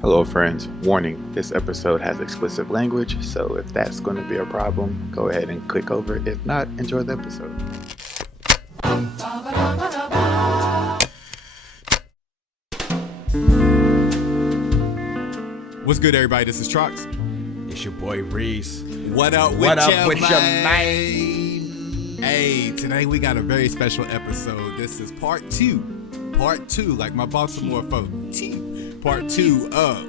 Hello, friends. Warning, this episode has explicit language, so if that's going to be a problem, go ahead and click over. If not, enjoy the episode. What's good, everybody? This is Trox. It's your boy Reese. What up with your man? Hey, today we got a very special episode. This is part two, like my Baltimore folks. Part two of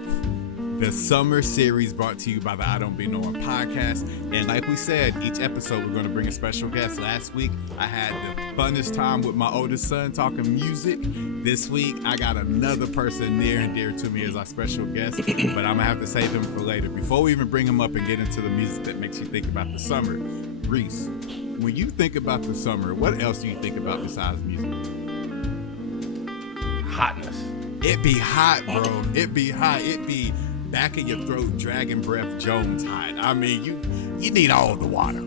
the summer series brought to you by the I Don't Be No One podcast. And like we said, each episode we're going to bring a special guest. Last week I had the funnest time with my oldest son talking music. This week I got another person near and dear to me as our special guest, but I'm going to have to save him for later. Before we even bring him up and get into the music that makes you think about the summer, Reese, when you think about the summer, what else do you think about besides music? Hotness. It be hot, bro. It be hot. It be back in your throat, Dragon Breath Jones hot. I mean, you need all the water.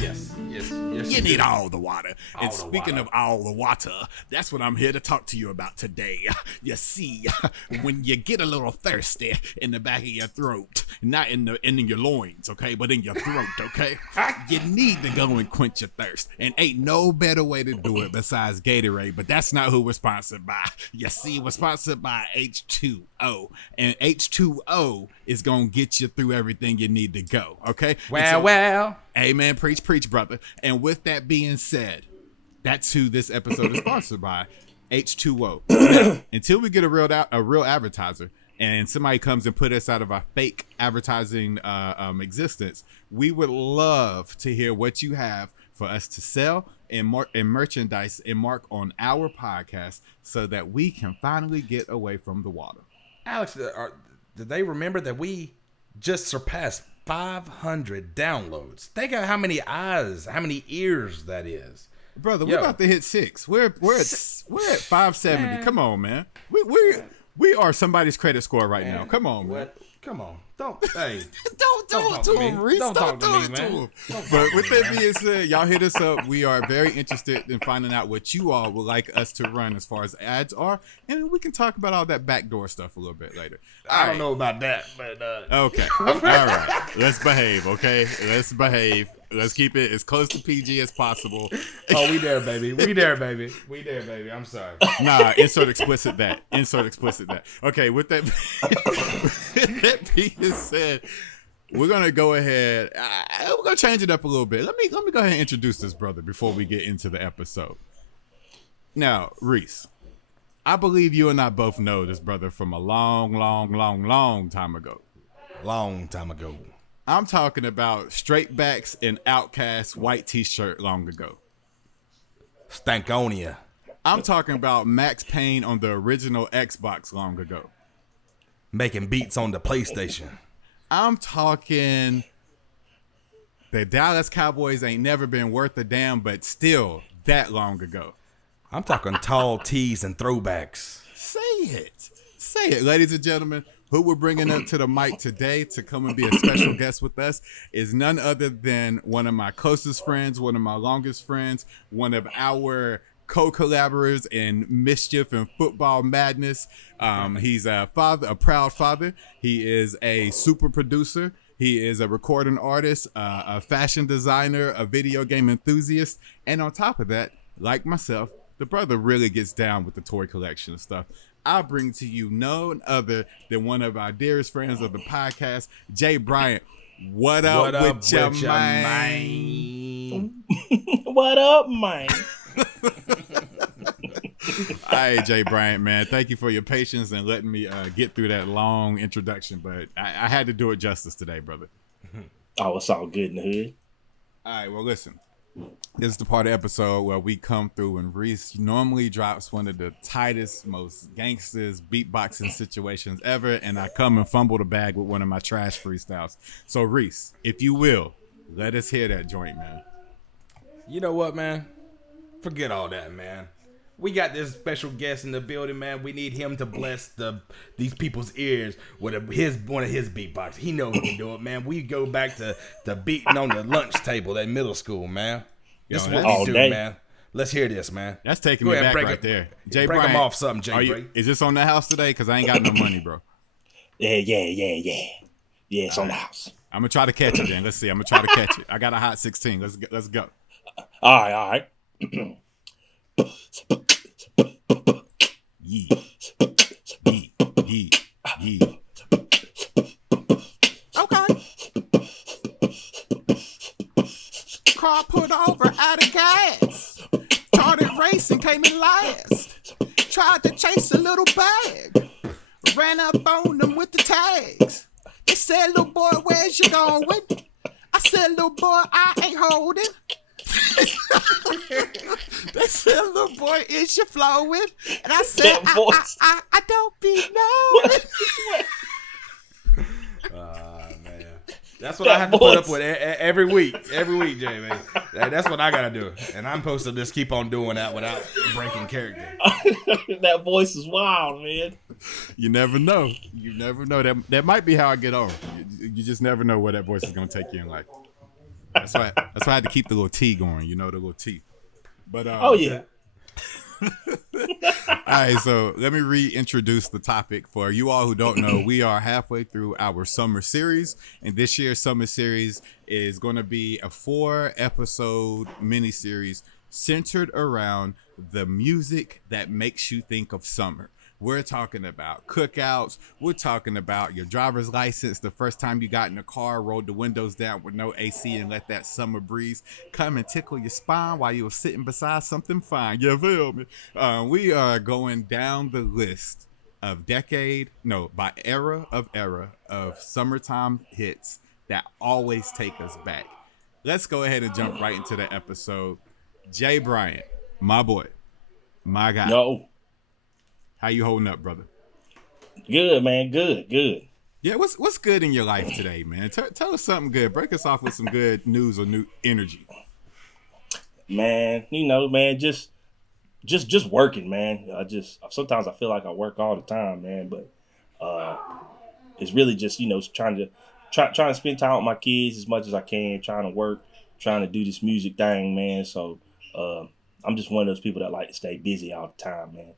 Yes. You need all the water. All And the speaking water. of all the water, that's what I'm here to talk to you about today. You see, when you get a little thirsty in the back of your throat, not in your loins, okay, but in your throat, okay, you need to go and quench your thirst. And ain't no better way to do it besides Gatorade, but that's not who we're sponsored by. You see, we're sponsored by H2O, and H2O is gonna get you through everything you need to go, okay? Well. Amen. Preach, brother. And with that being said, that's who this episode is sponsored by, H2O. Now, until we get a real advertiser and somebody comes and put us out of our fake advertising existence, we would love to hear what you have for us to sell and merchandise and mark on our podcast so that we can finally get away from the water. Alex, did they remember that we just surpassed 500 downloads? Think of how many eyes, how many ears that is. Brother, we're about to hit 6. We're at 570. Man. Come on, man. We are somebody's credit score right now. Come on, man. What? Come on. Don't. Hey. Don't do it to him, Reese. Don't talk to do me, it man. to him. But with that being said, y'all hit us up. We are very interested in finding out what you all would like us to run as far as ads are, and we can talk about all that backdoor stuff a little bit later. I don't know about that, but Okay. All right. Let's behave, okay? Let's behave. Let's keep it as close to PG as possible. Oh, we there, baby. We there, baby. I'm sorry. Nah, insert explicit that. Okay, with that being said, we're gonna go ahead. We're gonna change it up a little bit. Let me go ahead and introduce this brother before we get into the episode. Now, Reese, I believe you and I both know this brother from a long time ago. Long time ago. I'm talking about straight backs and Outcast white t-shirt long ago. Stankonia. I'm talking about Max Payne on the original Xbox long ago. Making beats on the PlayStation. I'm talking the Dallas Cowboys ain't never been worth a damn, but still that long ago. I'm talking tall tees and throwbacks. Say it, ladies and gentlemen. Who we're bringing up to the mic today to come and be a special guest with us is none other than one of my closest friends, one of my longest friends, one of our co-collaborators in mischief and football madness. He's a proud father. He is a super producer. He is a recording artist, a fashion designer, a video game enthusiast. And on top of that, like myself, the brother really gets down with the toy collection and stuff. I bring to you none other than one of our dearest friends of the podcast, JBryant. What up with your man? What up, man? All right, JBryant, man. Thank you for your patience and letting me get through that long introduction, but I had to do it justice today, brother. Oh, it's all good in the hood. All right, well, listen. This is the part of the episode where we come through and Reese normally drops one of the tightest, most gangsters beatboxing situations ever, and I come and fumble the bag with one of my trash freestyles. So, Reese, if you will, let us hear that joint, man. You know what, man? Forget all that, man. We got this special guest in the building, man. We need him to bless these people's ears with one of his beatbox. He knows he can do it, man. We go back to beating on the lunch table at middle school, man. This is what we do, man. Let's hear this, man. That's taking me back right there. Break him off something, Jay. Is this on the house today? Because I ain't got no money, bro. Yeah. It's All on the right. house. I'm gonna try to catch it then. Let's see. I'm gonna try to catch it. I got a hot 16. Let's go. All right. Yee. Yee. Yee. Yee. Okay. Car put over out of gas. Started racing, came in last. Tried to chase a little bag. Ran up on them with the tags. They said, little boy, where's you going? I said, little boy, I ain't holding. They said, little boy, is you flowing? And I said, That voice. I don't be knowing. Man. That's what I have to put up with every week. Every week, JB. That's what I gotta do. And I'm supposed to just keep on doing that without breaking character. That voice is wild, man. You never know. You never know. That might be how I get over. You just never know where that voice is gonna take you in life. That's why I had to keep the little T going. You know, the little T. But Oh yeah. all right, so let me reintroduce the topic for you all who don't know. We are halfway through our summer series, and this year's summer series is going to be a 4-episode miniseries centered around the music that makes you think of summer. We're talking about cookouts. We're talking about your driver's license, the first time you got in a car, rolled the windows down with no AC and let that summer breeze come and tickle your spine while you were sitting beside something fine. You feel me? We are going down the list of by era of summertime hits that always take us back. Let's go ahead and jump right into the episode. JBryant, my boy, my guy. No. How you holding up, brother? Good, man. Good. Yeah, what's good in your life today, man? Tell us something good. Break us off with some good news or new energy. Man, man, just working, man. Sometimes I feel like I work all the time, man, but it's really just, trying to spend time with my kids as much as I can, trying to work, trying to do this music thing, man. So I'm just one of those people that like to stay busy all the time, man.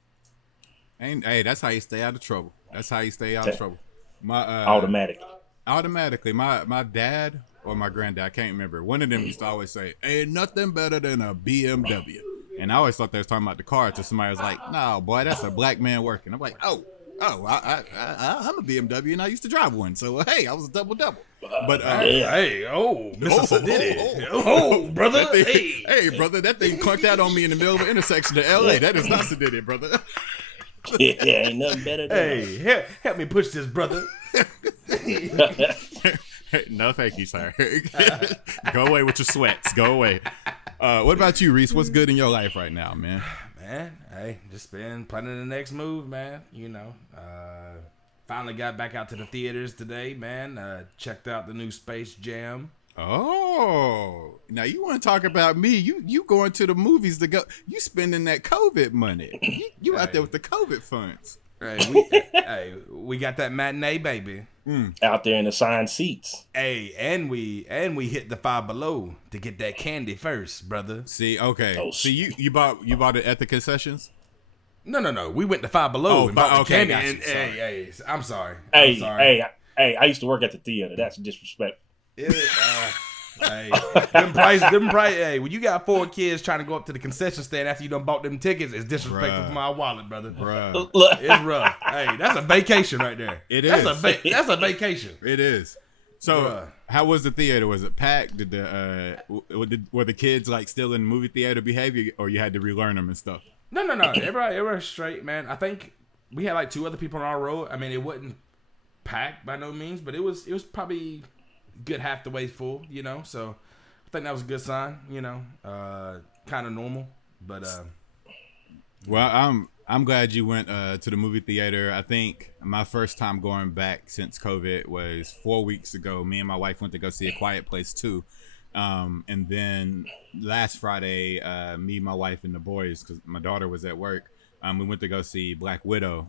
And hey, that's how you stay out of trouble. Automatically. My dad or my granddad, I can't remember. One of them used to always say, "Ain't nothing better than a BMW." And I always thought they was talking about the car until somebody was like, "No, boy, that's a black man working." I'm like, I'm a BMW and I used to drive one. So hey, I was a double. But Mr. Sadiddy. Brother. Hey, brother, that thing clunked out on me in the middle of the intersection of LA. That is not Sadiddy, brother. Yeah, ain't nothing better than Help me push this, brother. No, thank you, sir. Go away with your sweats. Go away. What about you, Reese? What's good in your life right now, man? Man, hey, just been planning the next move, man. Finally got back out to the theaters today, man. Checked out the new Space Jam. Oh, now you want to talk about me? You going to the movies to go? You spending that COVID money? You out there with the COVID funds? Hey, we got that matinee, baby. out there in the assigned seats. Hey, and we hit the Five Below to get that candy first, brother. See, okay. See, you bought it at the concessions? No. We went to Five Below and bought the candy. Hey, I'm sorry. Hey, I used to work at the theater. That's disrespectful. Hey, them price. Hey, when you got 4 kids trying to go up to the concession stand after you done bought them tickets, it's disrespectful for my wallet, brother. Bruh. It's rough. Hey, that's a vacation right there. It that's is. That's a vacation. It is. So, Bruh. How was the theater? Was it packed? Were the kids like still in movie theater behavior, or you had to relearn them and stuff? No. Everybody was straight, man. I think we had like 2 other people on our row. I mean, it wasn't packed by no means, but it was probably good half the way full, you know. So I think that was a good sign, you know. Kind of normal, but Well, I'm glad you went to the movie theater. I think my first time going back since COVID was 4 weeks ago. Me and my wife went to go see A Quiet Place 2. And then last Friday, me, my wife, and the boys, because my daughter was at work, we went to go see Black Widow.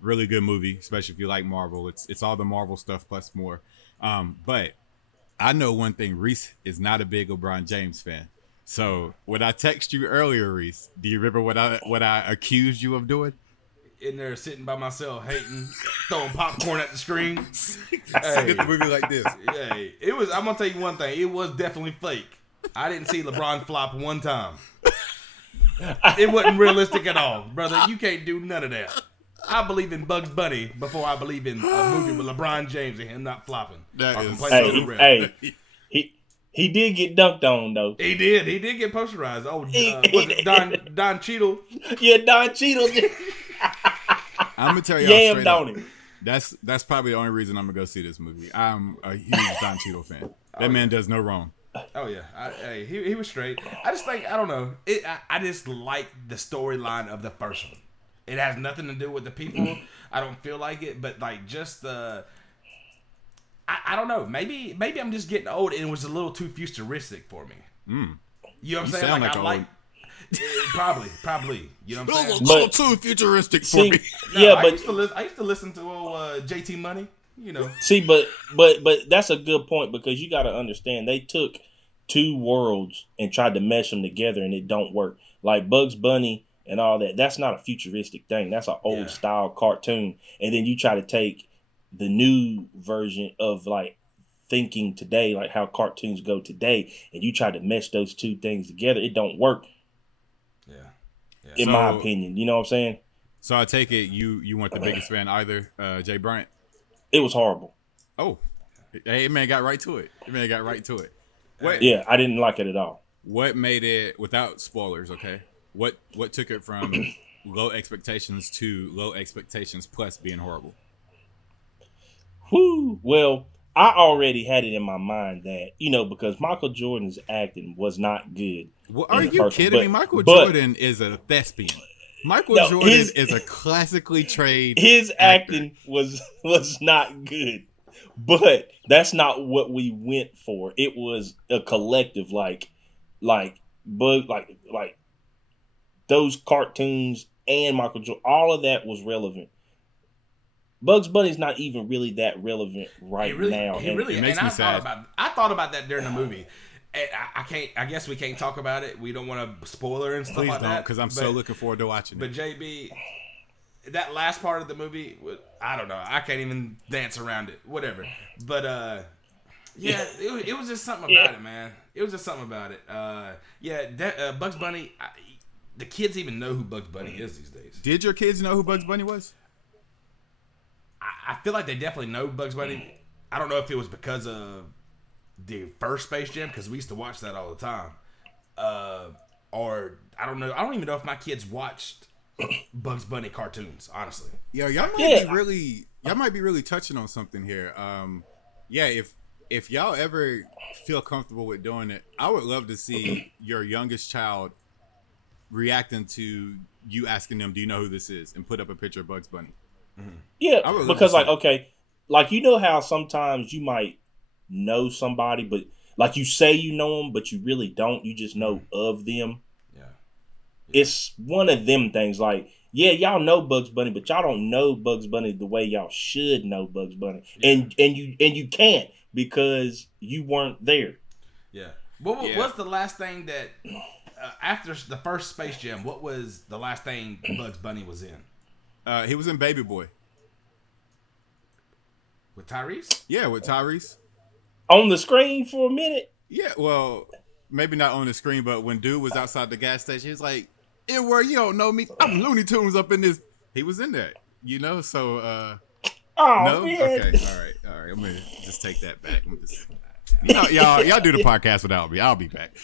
Really good movie, especially if you like Marvel. It's all the Marvel stuff plus more. But I know one thing: Reese is not a big LeBron James fan. So when I text you earlier, Reese, do you remember what I accused you of doing? in there sitting by myself, hating, throwing popcorn at the screen. I get the movie like this. Hey, it was. I'm gonna tell you one thing. It was definitely fake. I didn't see LeBron flop one time. It wasn't realistic at all, brother. You can't do none of that. I believe in Bugs Bunny before I believe in a movie with LeBron James and him not flopping. That is he did get dunked on though. He did get posterized. Oh, was it Don Cheadle? Yeah, Don Cheadle. I'm gonna tell y'all straight up. Him. That's probably the only reason I'm gonna go see this movie. I'm a huge Don Cheadle fan. That man does no wrong. Oh yeah, he was straight. I just think I don't know. I just like the storyline of the first one. It has nothing to do with the people. I don't feel like it, but like just the. I don't know. Maybe I'm just getting old and it was a little too futuristic for me. You know what I'm saying? Like I like. Probably. You know what I'm saying? A little too futuristic for me. No, yeah, but I used to listen to JT Money. You know. See, but that's a good point because you got to understand they took two worlds and tried to mesh them together and it don't work. Like Bugs Bunny and all that. That's not a futuristic thing. That's an old style cartoon. And then you try to take the new version of like thinking today, like how cartoons go today, and you try to mesh those two things together. It don't work. Yeah. In my opinion. You know what I'm saying? So I take it you weren't the biggest fan either, JBryant? It was horrible. Oh. Hey, man got right to it. Yeah, I didn't like it at all. What made it, without spoilers, okay? What took it from low expectations to low expectations plus being horrible? Well, I already had it in my mind that, because Michael Jordan's acting was not good. Well, are you kidding me? Michael Jordan is a thespian. Jordan is a classically trained His actor. Acting was not good. But that's not what we went for. It was a collective, like those cartoons and Michael Jordan. All of that was relevant. Bugs Bunny's not even really that relevant now. It makes me sad. I thought about that during the movie. I guess we can't talk about it. We don't want to spoiler and stuff Please like don't, that. because I'm so looking forward to watching it. But JB, that last part of the movie, I don't know. I can't even dance around it. Whatever. But it was just something about it, man. It was just something about it. Bugs Bunny. The kids even know who Bugs Bunny is these days. Did your kids know who Bugs Bunny was? I feel like they definitely know Bugs Bunny. I don't know if it was because of the first Space Jam, because we used to watch that all the time. Or I don't know. I don't even know if my kids watched Bugs Bunny cartoons, honestly. Y'all might be really touching on something here. If y'all ever feel comfortable with doing it, I would love to see your youngest child reacting to you asking them, "Do you know who this is?" and put up a picture of Bugs Bunny. Mm-hmm. Yeah, because how sometimes you might know somebody, but like you say you know them, but you really don't. You just know of them. Yeah. It's one of them things. Like, yeah, y'all know Bugs Bunny, but y'all don't know Bugs Bunny the way y'all should know Bugs Bunny, and you can't because you weren't there. Yeah. What's the last thing that after the first Space Jam? What was the last thing Bugs Bunny was in? He was in Baby Boy. With Tyrese? Yeah, with Tyrese. On the screen for a minute? Yeah, well, maybe not on the screen, but when dude was outside the gas station, he was like, "Where you don't know me? I'm Looney Tunes up in this." He was in there, so no? Man. Okay, all right. I'm gonna just take that back. Y'all do the podcast without me. I'll be back.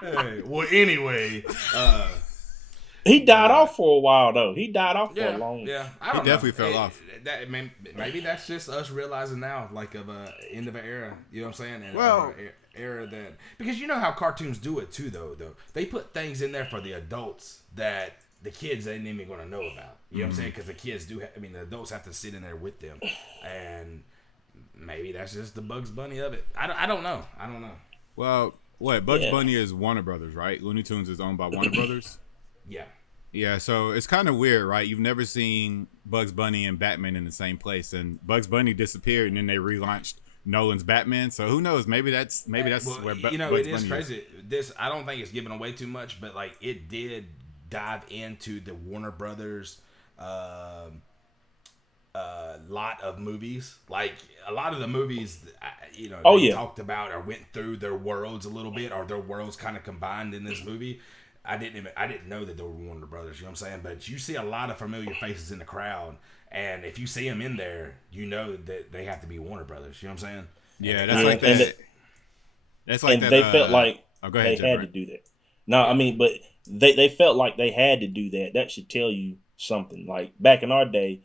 Hey, well, anyway, he died off for a while though. He died off for a long. Yeah, he definitely fell off. Maybe that's just us realizing now, like of a end of an era. You know what I'm saying? And era that, because you know how cartoons do it too, though. They put things in there for the adults that the kids ain't even going to know about. You know what I'm saying? Because the kids the adults have to sit in there with them, and maybe that's just the Bugs Bunny of it. I don't know. Well, Bugs Bunny is Warner Brothers, right? Looney Tunes is owned by Warner Brothers. Yeah. Yeah, so it's kind of weird, right? You've never seen Bugs Bunny and Batman in the same place, and Bugs Bunny disappeared, and then they relaunched Nolan's Batman. So who knows? Maybe that's where Bugs it is Bunny crazy. This I don't think it's giving away too much, but like it did dive into the Warner Brothers lot of movies. Like a lot of the movies, they talked about or went through their worlds a little bit, or their worlds kind of combined in this movie. I didn't know that they were Warner Brothers. You know what I'm saying? But you see a lot of familiar faces in the crowd, and if you see them in there, you know that they have to be Warner Brothers. You know what I'm saying? Yeah, that's like that. That's like that. They felt like go ahead, they had to do that. No, I mean, but they felt like they had to do that. That should tell you something. Like back in our day,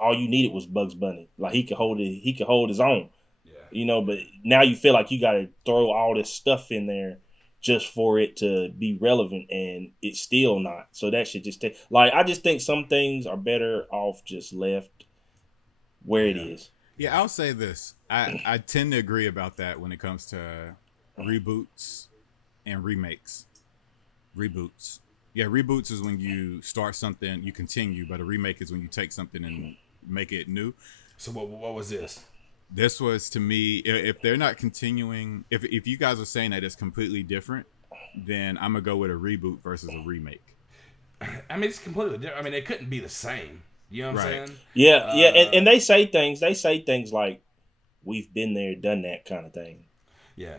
all you needed was Bugs Bunny. Like he could hold it. He could hold his own. Yeah. But now you feel like you got to throw all this stuff in there just for it to be relevant, and it's still not. So that should just take. Like I just think some things are better off just left where it is. Yeah, I'll say this. I tend to agree about that when it comes to reboots and remakes. Reboots. Yeah, reboots is when you start something, you continue, but a remake is when you take something and make it new. So what was this? This was, to me, if they're not continuing, if you guys are saying that it's completely different, then I'm going to go with a reboot versus a remake. I mean, it's completely different. I mean, it couldn't be the same. You know what I'm saying? Yeah, and they say things like, we've been there, done that kind of thing. Yeah,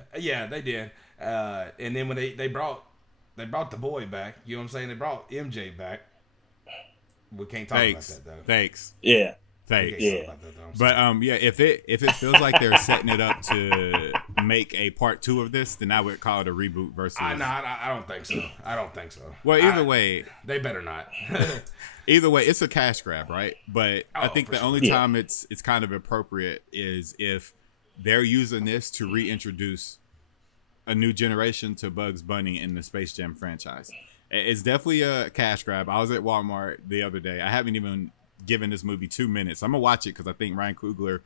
they did. And then when they brought the boy back, you know what I'm saying? They brought MJ back. We can't talk about that, though. Thanks. Yeah. Thanks. Yeah. But if it feels like they're setting it up to make a part 2 of this, then I would call it a reboot versus. I don't think so. I don't think so. Well, either way, they better not. Either way, it's a cash grab, right? But I think the only time it's kind of appropriate is if they're using this to reintroduce a new generation to Bugs Bunny in the Space Jam franchise. It's definitely a cash grab. I was at Walmart the other day. I haven't even given this movie 2 minutes. I'm gonna watch it because I think Ryan Coogler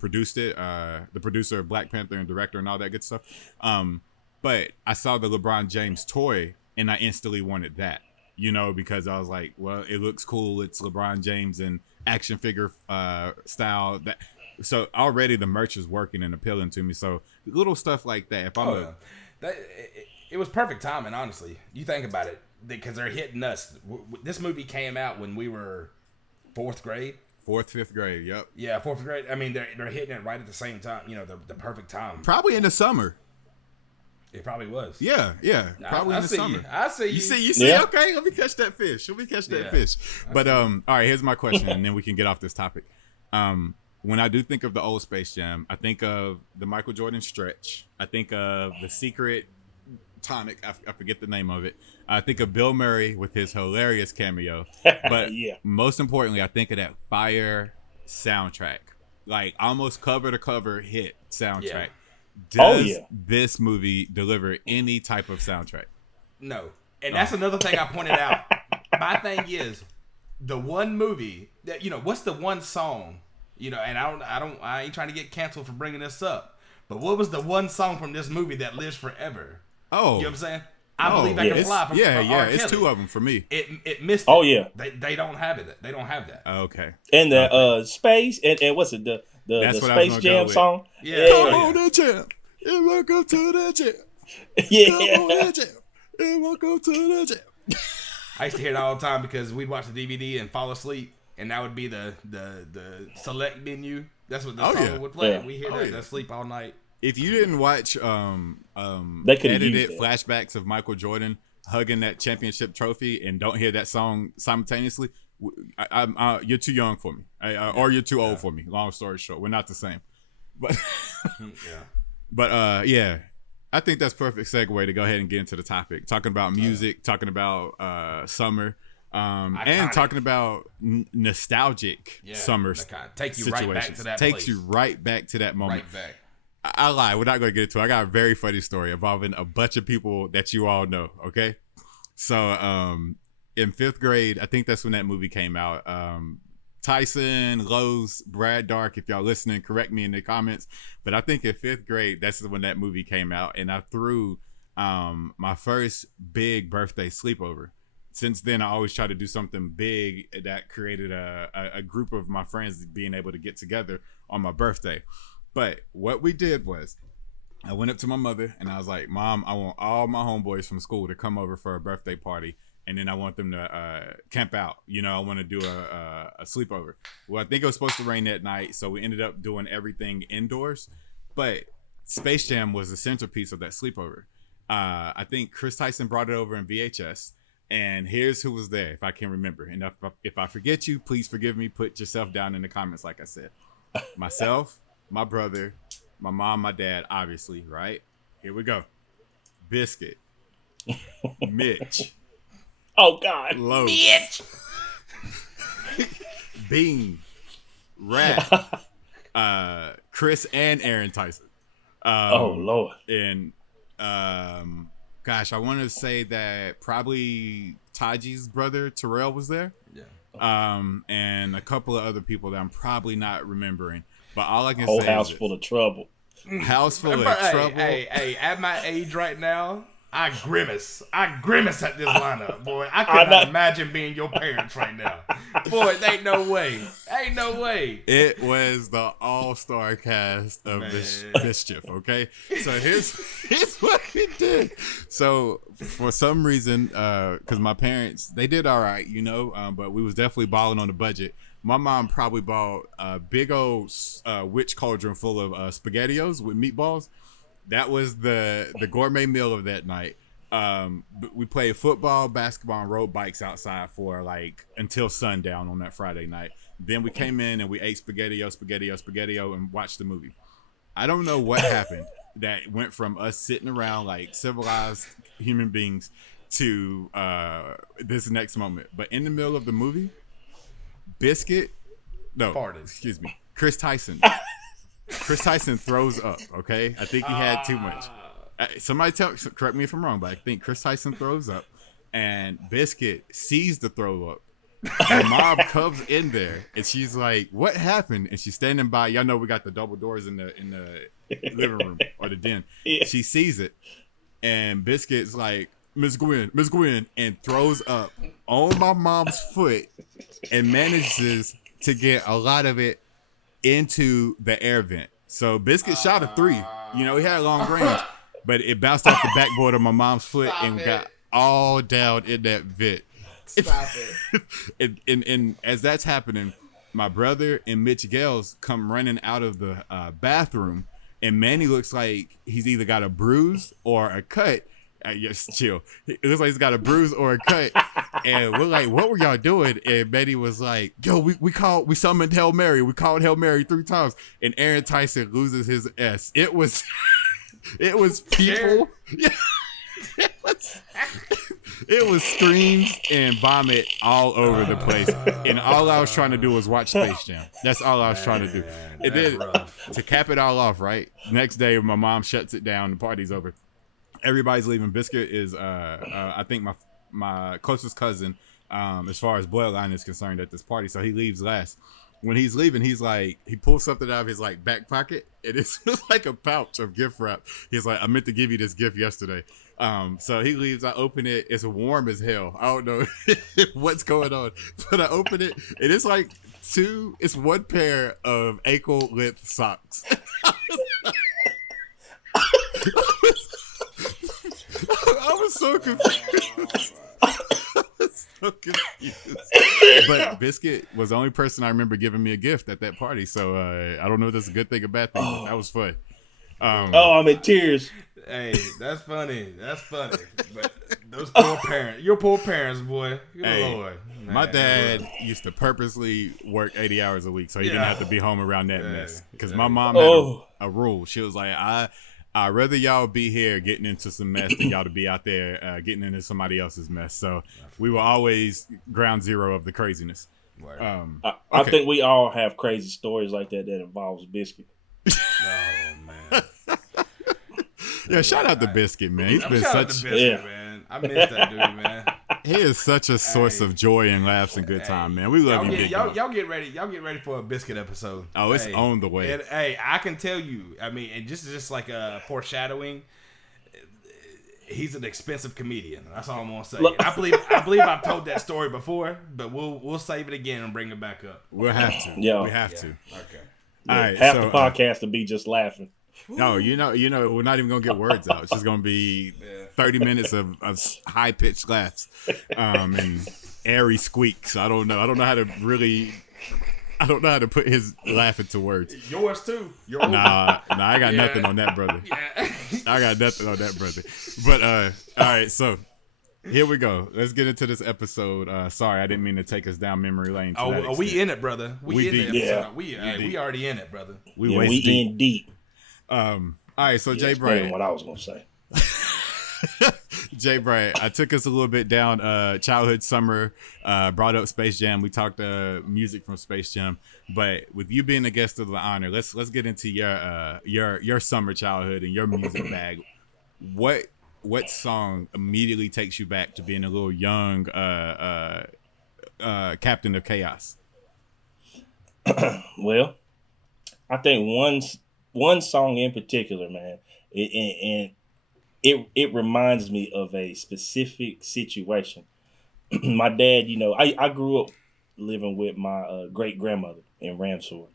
produced it, the producer of Black Panther and director and all that good stuff. But I saw the LeBron James toy and I instantly wanted that, because I was like, well, it looks cool. It's LeBron James and action figure style. So already the merch is working and appealing to me. So little stuff like that. If I'm it was perfect timing, honestly. You think about it, because they're hitting us. This movie came out when we were 4th grade. 4th, 5th grade, yep. Yeah, 4th grade. I mean, they're hitting it right at the same time. The perfect time. Probably in the summer. It probably was. Yeah. Probably in the summer. I see you. You see? Yeah. Okay, let me catch that fish. But all right, here's my question, and then we can get off this topic. When I do think of the old Space Jam, I think of the Michael Jordan stretch. I think of the secret tonic. I forget the name of it. I think of Bill Murray with his hilarious cameo. But most importantly, I think of that fire soundtrack. Like almost cover to cover hit soundtrack. Does this movie deliver any type of soundtrack? No. And that's another thing I pointed out. My thing is the one movie that, what's the one song, and I ain't trying to get canceled for bringing this up, but what was the one song from this movie that lives forever? Oh. You know what I'm saying? I believe I can fly from it's 2 of them for me. It missed it. Oh, yeah. They don't have it. They don't have that. Okay. And the space, and what's it, the Space Jam song? Yeah. Come on the champ, and welcome to the champ. Yeah. Come on the champ, and welcome to the champ. I used to hear it all the time because we'd watch the DVD and fall asleep, and that would be the select menu. That's what the song would play. Yeah. We hear that sleep all night. If you didn't watch edited flashbacks of Michael Jordan hugging that championship trophy and don't hear that song simultaneously, you're too young for me, or you're too old for me. Long story short, we're not the same. But I think that's perfect segue to go ahead and get into the topic. Talking about music, talking about summer, and talking about nostalgic summer takes you right back to that takes you right back to that moment. Right back. I lie. We're not going to get into it. I got a very funny story involving a bunch of people that you all know. Okay. So, in 5th grade, I think that's when that movie came out. Tyson, Lowe's, Brad Dark, if y'all listening, correct me in the comments. But I think in 5th grade, that's when that movie came out. And I threw, my first big birthday sleepover. Since then, I always try to do something big that created a group of my friends being able to get together on my birthday. But what we did was I went up to my mother and I was like, Mom, I want all my homeboys from school to come over for a birthday party and then I want them to camp out. You know, I want to do a sleepover. Well, I think it was supposed to rain that night, so we ended up doing everything indoors. But Space Jam was the centerpiece of that sleepover. I think Chris Tyson brought it over in VHS. And here's who was there, if I can remember. And if I forget you, please forgive me. Put yourself down in the comments, like I said. Myself, my brother, my mom, my dad, obviously, right? Here we go. Biscuit. Mitch. Oh, God. Los. Mitch. Bean. Rat. Chris and Aaron Tyson. Oh, Lord. And gosh, I want to say that probably Taji's brother Terrell was there. Yeah. And a couple of other people that I'm probably not remembering. But all I can Whole say house is full of trouble. House full of trouble. Hey, at my age right now, I grimace at this lineup, boy. I could not imagine being your parents right now. Boy, ain't no way. It was the all-star cast of mischief, okay? So here's what we did. So for some reason, because my parents, they did all right, you know, but we was definitely balling on the budget. My mom probably bought a big old witch cauldron full of SpaghettiOs with meatballs. That was the gourmet meal of that night. We played football, basketball, and rode bikes outside for like until sundown on that Friday night. Then we came in and we ate spaghetti, and watched the movie. I don't know what happened that went from us sitting around like civilized human beings to this next moment. But in the middle of the movie, Chris Tyson. Chris Tyson throws up, okay? I think he had too much. Somebody correct me if I'm wrong, but I think Chris Tyson throws up, and Biscuit sees the throw up. The mom comes in there, and she's like, "What happened?" And she's standing by. Y'all know we got the double doors in the living room or the den. Yeah. She sees it, and Biscuit's like, Miss Gwen, and throws up on my mom's foot, and manages to get a lot of it into the air vent. So Biscuit shot a 3. You know, he had long range, but it bounced off the backboard of my mom's foot and got all down in that vent. Stop it. and as that's happening, my brother and Mitch Gales come running out of the bathroom, and Manny looks like he's either got a bruise or a cut. Yes, chill. It looks like he's got a bruise or a cut, and we're like, "What were y'all doing?" And Betty was like, "Yo, we summoned Hail Mary. We called Hail Mary 3 times." And Aaron Tyson loses his S. It was people. It was screams and vomit all over the place, and all I was trying to do was watch Space Jam. That's all I was trying to do. And then to cap it all off, right? Next day, my mom shuts it down. The party's over. Everybody's leaving. Biscuit is, I think, my closest cousin, as far as bloodline is concerned at this party. So he leaves last. When he's leaving, he's like, he pulls something out of his like back pocket. It is like a pouch of gift wrap. He's like, I meant to give you this gift yesterday. So he leaves. I open it. It's warm as hell. I don't know what's going on, but I open it. And it's like it's one pair of ankle length socks. I was so confused. But Biscuit was the only person I remember giving me a gift at that party. So I don't know if that's a good thing or bad thing, but that was fun. I'm in tears. Hey, that's funny. But those poor parents, your poor parents, boy. Good Lord. Man, my dad used to purposely work 80 hours a week so he didn't have to be home around that mess. Because my mom had a rule. She was like, I'd rather y'all be here getting into some mess than y'all to be out there getting into somebody else's mess. So we were always ground zero of the craziness. I think we all have crazy stories like that involves Biscuit. Oh, man. Yeah, shout out to Biscuit, man. He's been such man. I miss that dude, man. He is such a source of joy and laughs and good time, man. We love you, big dog. Y'all get ready. Y'all get ready for a Biscuit episode. Oh, it's on the way. And, hey, I can tell you. I mean, and just like a foreshadowing. He's an expensive comedian. That's all I'm gonna say. I believe I've told that story before, but we'll save it again and bring it back up. We'll have to. Yeah. We have to. Okay. All right. Half the podcast to be just laughing. No, we're not even gonna get words out. It's just gonna be 30 minutes of high pitched laughs, and airy squeaks. I don't know how to really. I don't know how to put his laugh into words. Yours too. Nah, I got nothing on that, brother. Yeah. I got nothing on that, brother. But all right, so here we go. Let's get into this episode. Sorry, I didn't mean to take us down memory lane. Oh, we in it, brother. We in deep. it. Yeah. We already in it, brother. We in deep. All right, so Yeah, JBryant. what I was gonna say. JBryant, I took us a little bit down childhood summer, brought up Space Jam. We talked music from Space Jam, but with you being a guest of the honor, let's get into your summer childhood and your music bag. What song immediately takes you back to being a little young Captain of Chaos? Well, I think one song in particular, man, it reminds me of a specific situation. My dad, I grew up living with my great grandmother in Ramsor,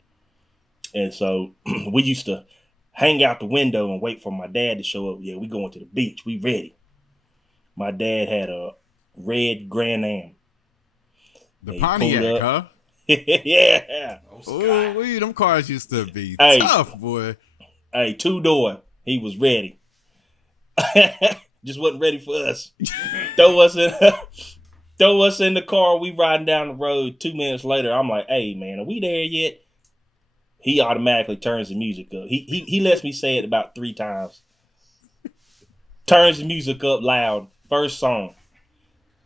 and so we used to hang out the window and wait for my dad to show up. Yeah, we going to the beach. We ready. My dad had a red Grand Am. The Pontiac, huh? Yeah. Oh, them cars used to be Hey. tough, boy. Hey, 2-door. He was ready. Just wasn't ready for us. Throw us in the car. We riding down the road. 2 minutes later, I'm like, "Hey, man, are we there yet?" He automatically turns the music up. He lets me say it about 3 times. Turns the music up loud. First song,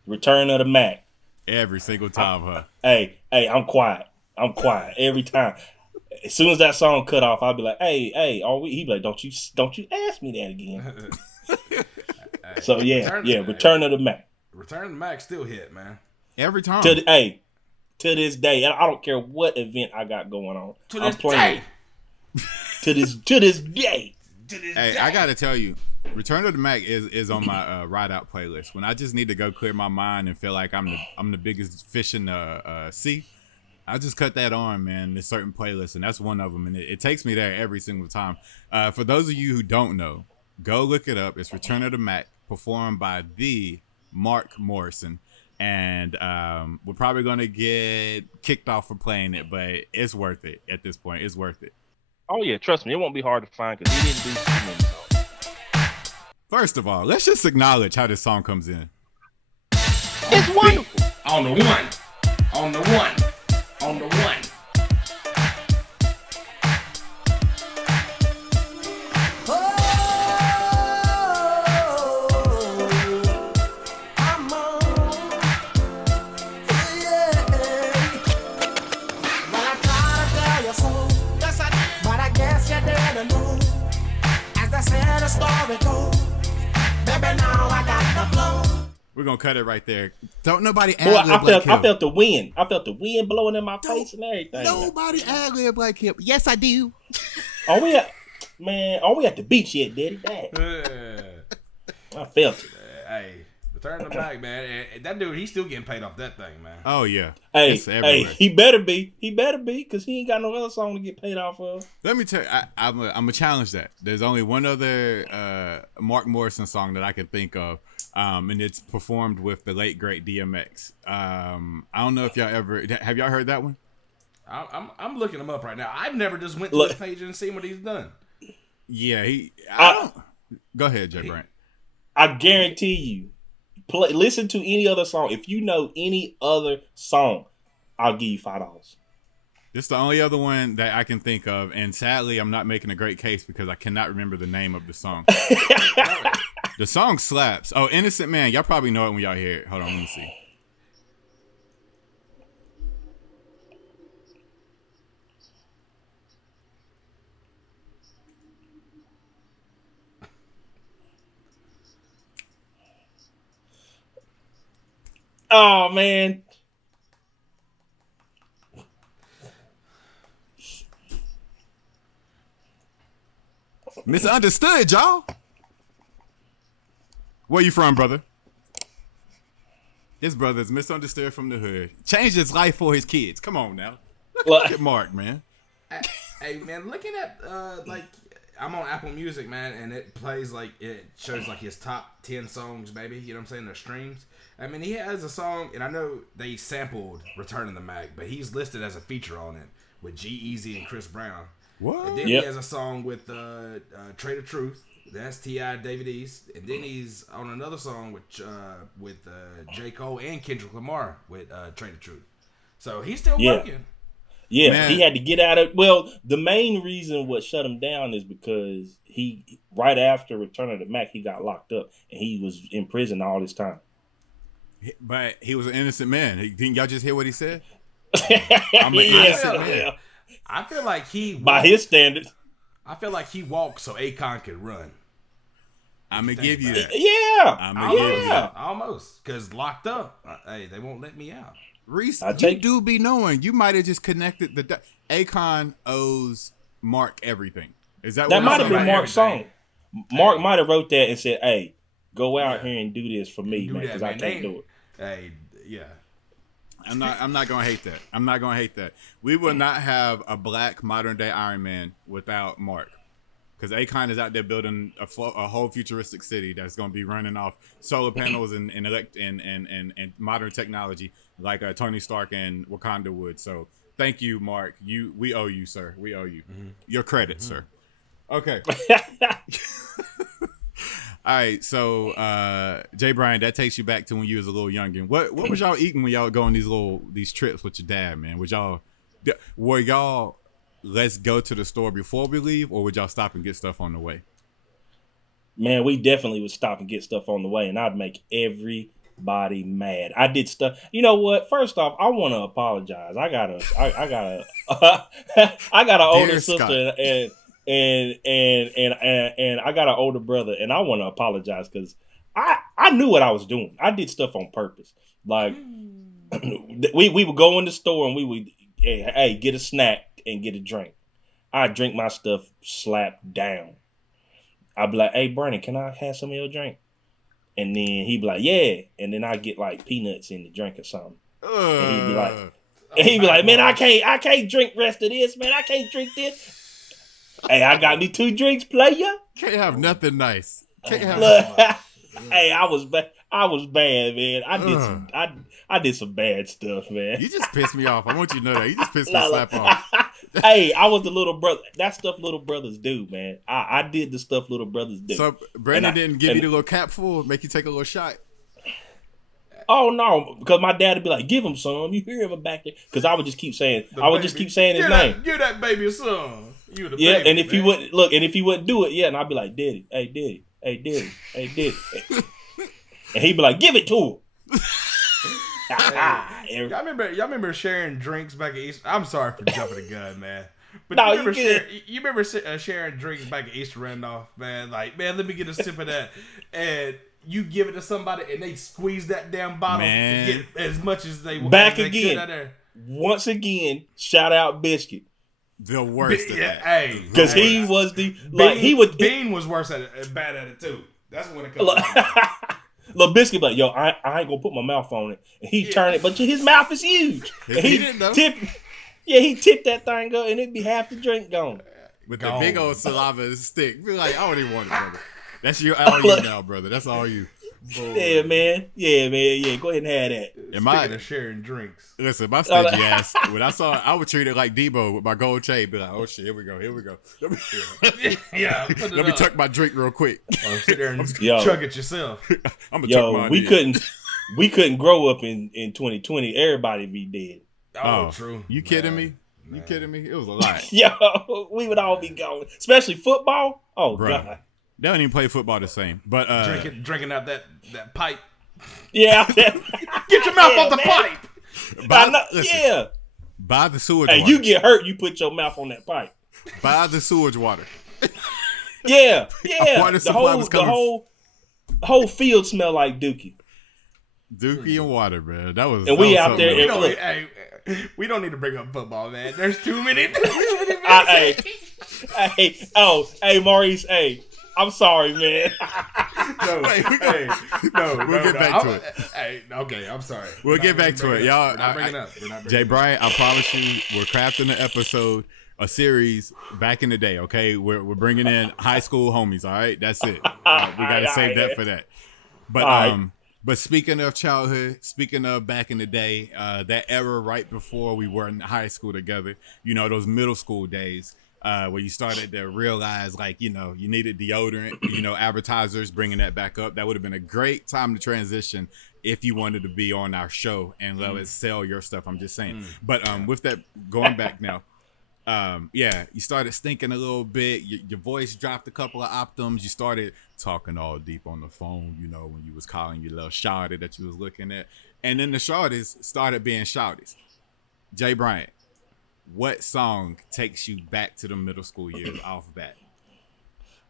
Return of the Mac. Every single time, huh? Hey, I'm quiet. Every time. As soon as that song cut off, I'll be like, "Hey, are we?" He be like, "Don't you ask me that again." So Return of the Mac. Return of the Mac still hit, man. Every time. To this day, I don't care what event I got going on. I'm playing to this day. Hey, I gotta tell you, Return of the Mac is on my ride out playlist. When I just need to go clear my mind and feel like I'm the biggest fish in the sea, I just cut that on, man. There's certain playlists, and that's one of them, and it takes me there every single time. For those of you who don't know, go look it up. It's Return of the Mac, performed by the Mark Morrison. And we're probably going to get kicked off for playing it, but it's worth it at this point. It's worth it. Oh, yeah, trust me. It won't be hard to find because he didn't do too many songs. First of all, let's just acknowledge how this song comes in. It's wonderful. On the one. We're going to cut it right there. Don't nobody Boy, ad-lib I felt the wind. I felt the wind blowing in my face and everything. Nobody ad-lib like him. Yes, I do. Are we at the beach yet, Daddy? Dad. I felt it. Hey, Return of the Mac, man. That dude, he's still getting paid off that thing, man. Oh, yeah. Hey, It's everywhere. he better be. He better be, because he ain't got no other song to get paid off of. Let me tell you, I'm going to challenge that. There's only one other Mark Morrison song that I can think of, and it's performed with the late, great DMX. I don't know if y'all have y'all heard that one? I'm looking him up right now. I've never just went to his page and seen what he's done. Yeah, go ahead, JBryant. I guarantee you, listen to any other song. If you know any other song, I'll give you $5. This is the only other one that I can think of, and sadly, I'm not making a great case because I cannot remember the name of the song. The song slaps. Oh, Innocent Man. Y'all probably know it when y'all hear it. Hold on, let me see. Oh, man. Misunderstood, y'all. Where you from, brother? His brother's misunderstood from the hood. Changed his life for his kids. Come on now. Look at Mark, man. Hey, man, looking at I'm on Apple Music, man, and it plays like it shows like his top 10 songs, maybe. You know what I'm saying? Their streams. I mean, he has a song, and I know they sampled "Return of the Mac," but he's listed as a feature on it with G-Eazy and Chris Brown. What? And then he has a song with Trade of Truth. That's T.I. David East, and then he's on another song with J. Cole and Kendrick Lamar with Trade of Truth. So he's still working. Yeah, Man. he had to get out of. Well, the main reason what shut him down is because he right after Return of the Mac, he got locked up and he was in prison all this time. But he was an innocent man. Didn't y'all just hear what he said? I feel like by his standards. I feel like he walked so Akon could run. I'm gonna give you that. Yeah, I'm gonna give you that. Almost, because locked up. Hey, they won't let me out. Reese, you do be knowing. You might have just connected the. Akon owes Mark everything. Is that that might have been Mark's song? Mark Hey. might have wrote that and said, "Hey, go out here and do this for me, man, because I man. can't do it." Hey, yeah. I'm not gonna hate that. I'm not gonna hate that. We will not have a black modern day Iron Man without Mark, because Akon is out there building a whole futuristic city that's gonna be running off solar panels and modern technology like Tony Stark and Wakanda would. So thank you, Mark. We owe you, sir. We owe you your credit, sir. Okay. All right, so JBryant, that takes you back to when you was a little youngin'. What was y'all eating when y'all go on these trips with your dad, man? Were y'all let's go to the store before we leave, or would y'all stop and get stuff on the way? Man, we definitely would stop and get stuff on the way, and I'd make everybody mad. I did stuff. You know what? First off, I want to apologize. I got an older sister and I got an older brother, and I want to apologize because I knew what I was doing. I did stuff on purpose. Like we would go in the store and we would get a snack and get a drink. I'd drink my stuff slapped down. I'd be like, "Hey, Brandon, can I have some of your drink?" And then he'd be like, "Yeah." And then I'd get like peanuts in the drink or something. And he'd be like, "Man, I can't drink rest of this, man. I can't drink this." Hey, I got me 2 drinks, player. Can't have nothing nice. Can't have. Hey, I was bad, man. I did some bad stuff, man. You just pissed me off. I want you to know that. You just pissed me slap off. Hey, I was the little brother. That stuff little brothers do, man. I did the stuff little brothers do. So Brandon didn't give you the little cap full, make you take a little shot. Oh no, because my dad would be like, "Give him some." You hear him back there, because I would just keep saying, just keep saying his name. Give that baby some. You the yeah, baby, and if he wouldn't look, and if he wouldn't do it, yeah, and I'd be like, "Daddy, hey, Daddy, hey, Daddy, hey, Daddy," and he'd be like, "Give it to him." Y'all remember sharing drinks back at Easter? I'm sorry for jumping the gun, man. But No, you remember sharing drinks back at Easter Randolph, man? Like, man, let me get a sip of that. And you give it to somebody and they squeeze that damn bottle to get as much as they want. Back again. Once again, shout out Biscuit. The worst of that. Hey. Because he was the... Bean was worse at it, bad at it, too. That's when it comes Little Biscuit, like, yo, I ain't gonna put my mouth on it. And he turned it, but his mouth is huge. And he didn't know. He tipped that thing up, and it'd be half the drink gone. With the big old saliva stick. Be like, I don't even want it, brother. That's all you now, brother. That's all you. Boy. Yeah, man. Yeah. Go ahead and have that. Speaking of sharing drinks. Listen, my stingy ass, when I saw it, I would treat it like Debo with my gold chain. Be like, oh shit, here we go. Let me tuck my drink real quick. Sit there and chug it yourself. I'm gonna tuck mine. We couldn't grow up in 2020. Everybody be dead. Oh, true. You kidding me? You kidding me? It was a lot. Yo, we would all be going, especially football. Oh, bro. God. They don't even play football the same. But drinking out that pipe. Yeah. Get your mouth off the pipe. Buy the sewage water. Hey, you get hurt, you put your mouth on that pipe. Buy the sewage water. Yeah. The whole field smell like Dookie. Dookie and water, man. That was. And we out there. We don't need to bring up football, man. There's too many. Hey, Maurice. Hey, I'm sorry, man. No, Wait, we hey, no, we'll get back to it. Hey, okay, I'm sorry. We'll get back to it, y'all. We're not bringing it up. We're not Jay bringing it up. Bryant, I promise you, we're crafting an episode, a series back in the day. Okay, we're bringing in high school homies. All right, that's it. We gotta save that for that. But But speaking of childhood, speaking of back in the day, that era right before we were in high school together, you know, those middle school days, where you started to realize, like, you know, you needed deodorant, you know, advertisers bringing that back up. That would have been a great time to transition if you wanted to be on our show and let us sell your stuff. I'm just saying. But with that, going back now, yeah, you started stinking a little bit. Your voice dropped a couple of optums. You started talking all deep on the phone, you know, when you was calling your little shawty that you was looking at. And then the shawties started being shawties. JBryant, what song takes you back to the middle school years off bat?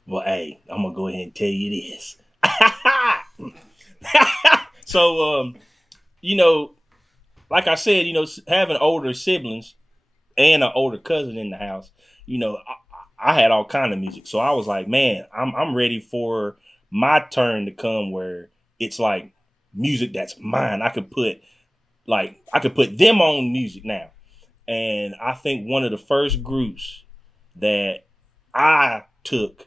Well, hey, I'm going to go ahead and tell you this. So, you know, like I said, you know, having older siblings and an older cousin in the house, you know, I had all kind of music. So I was like, man, I'm ready for my turn to come where it's like music that's mine. I could put them on music now. And I think one of the first groups that I took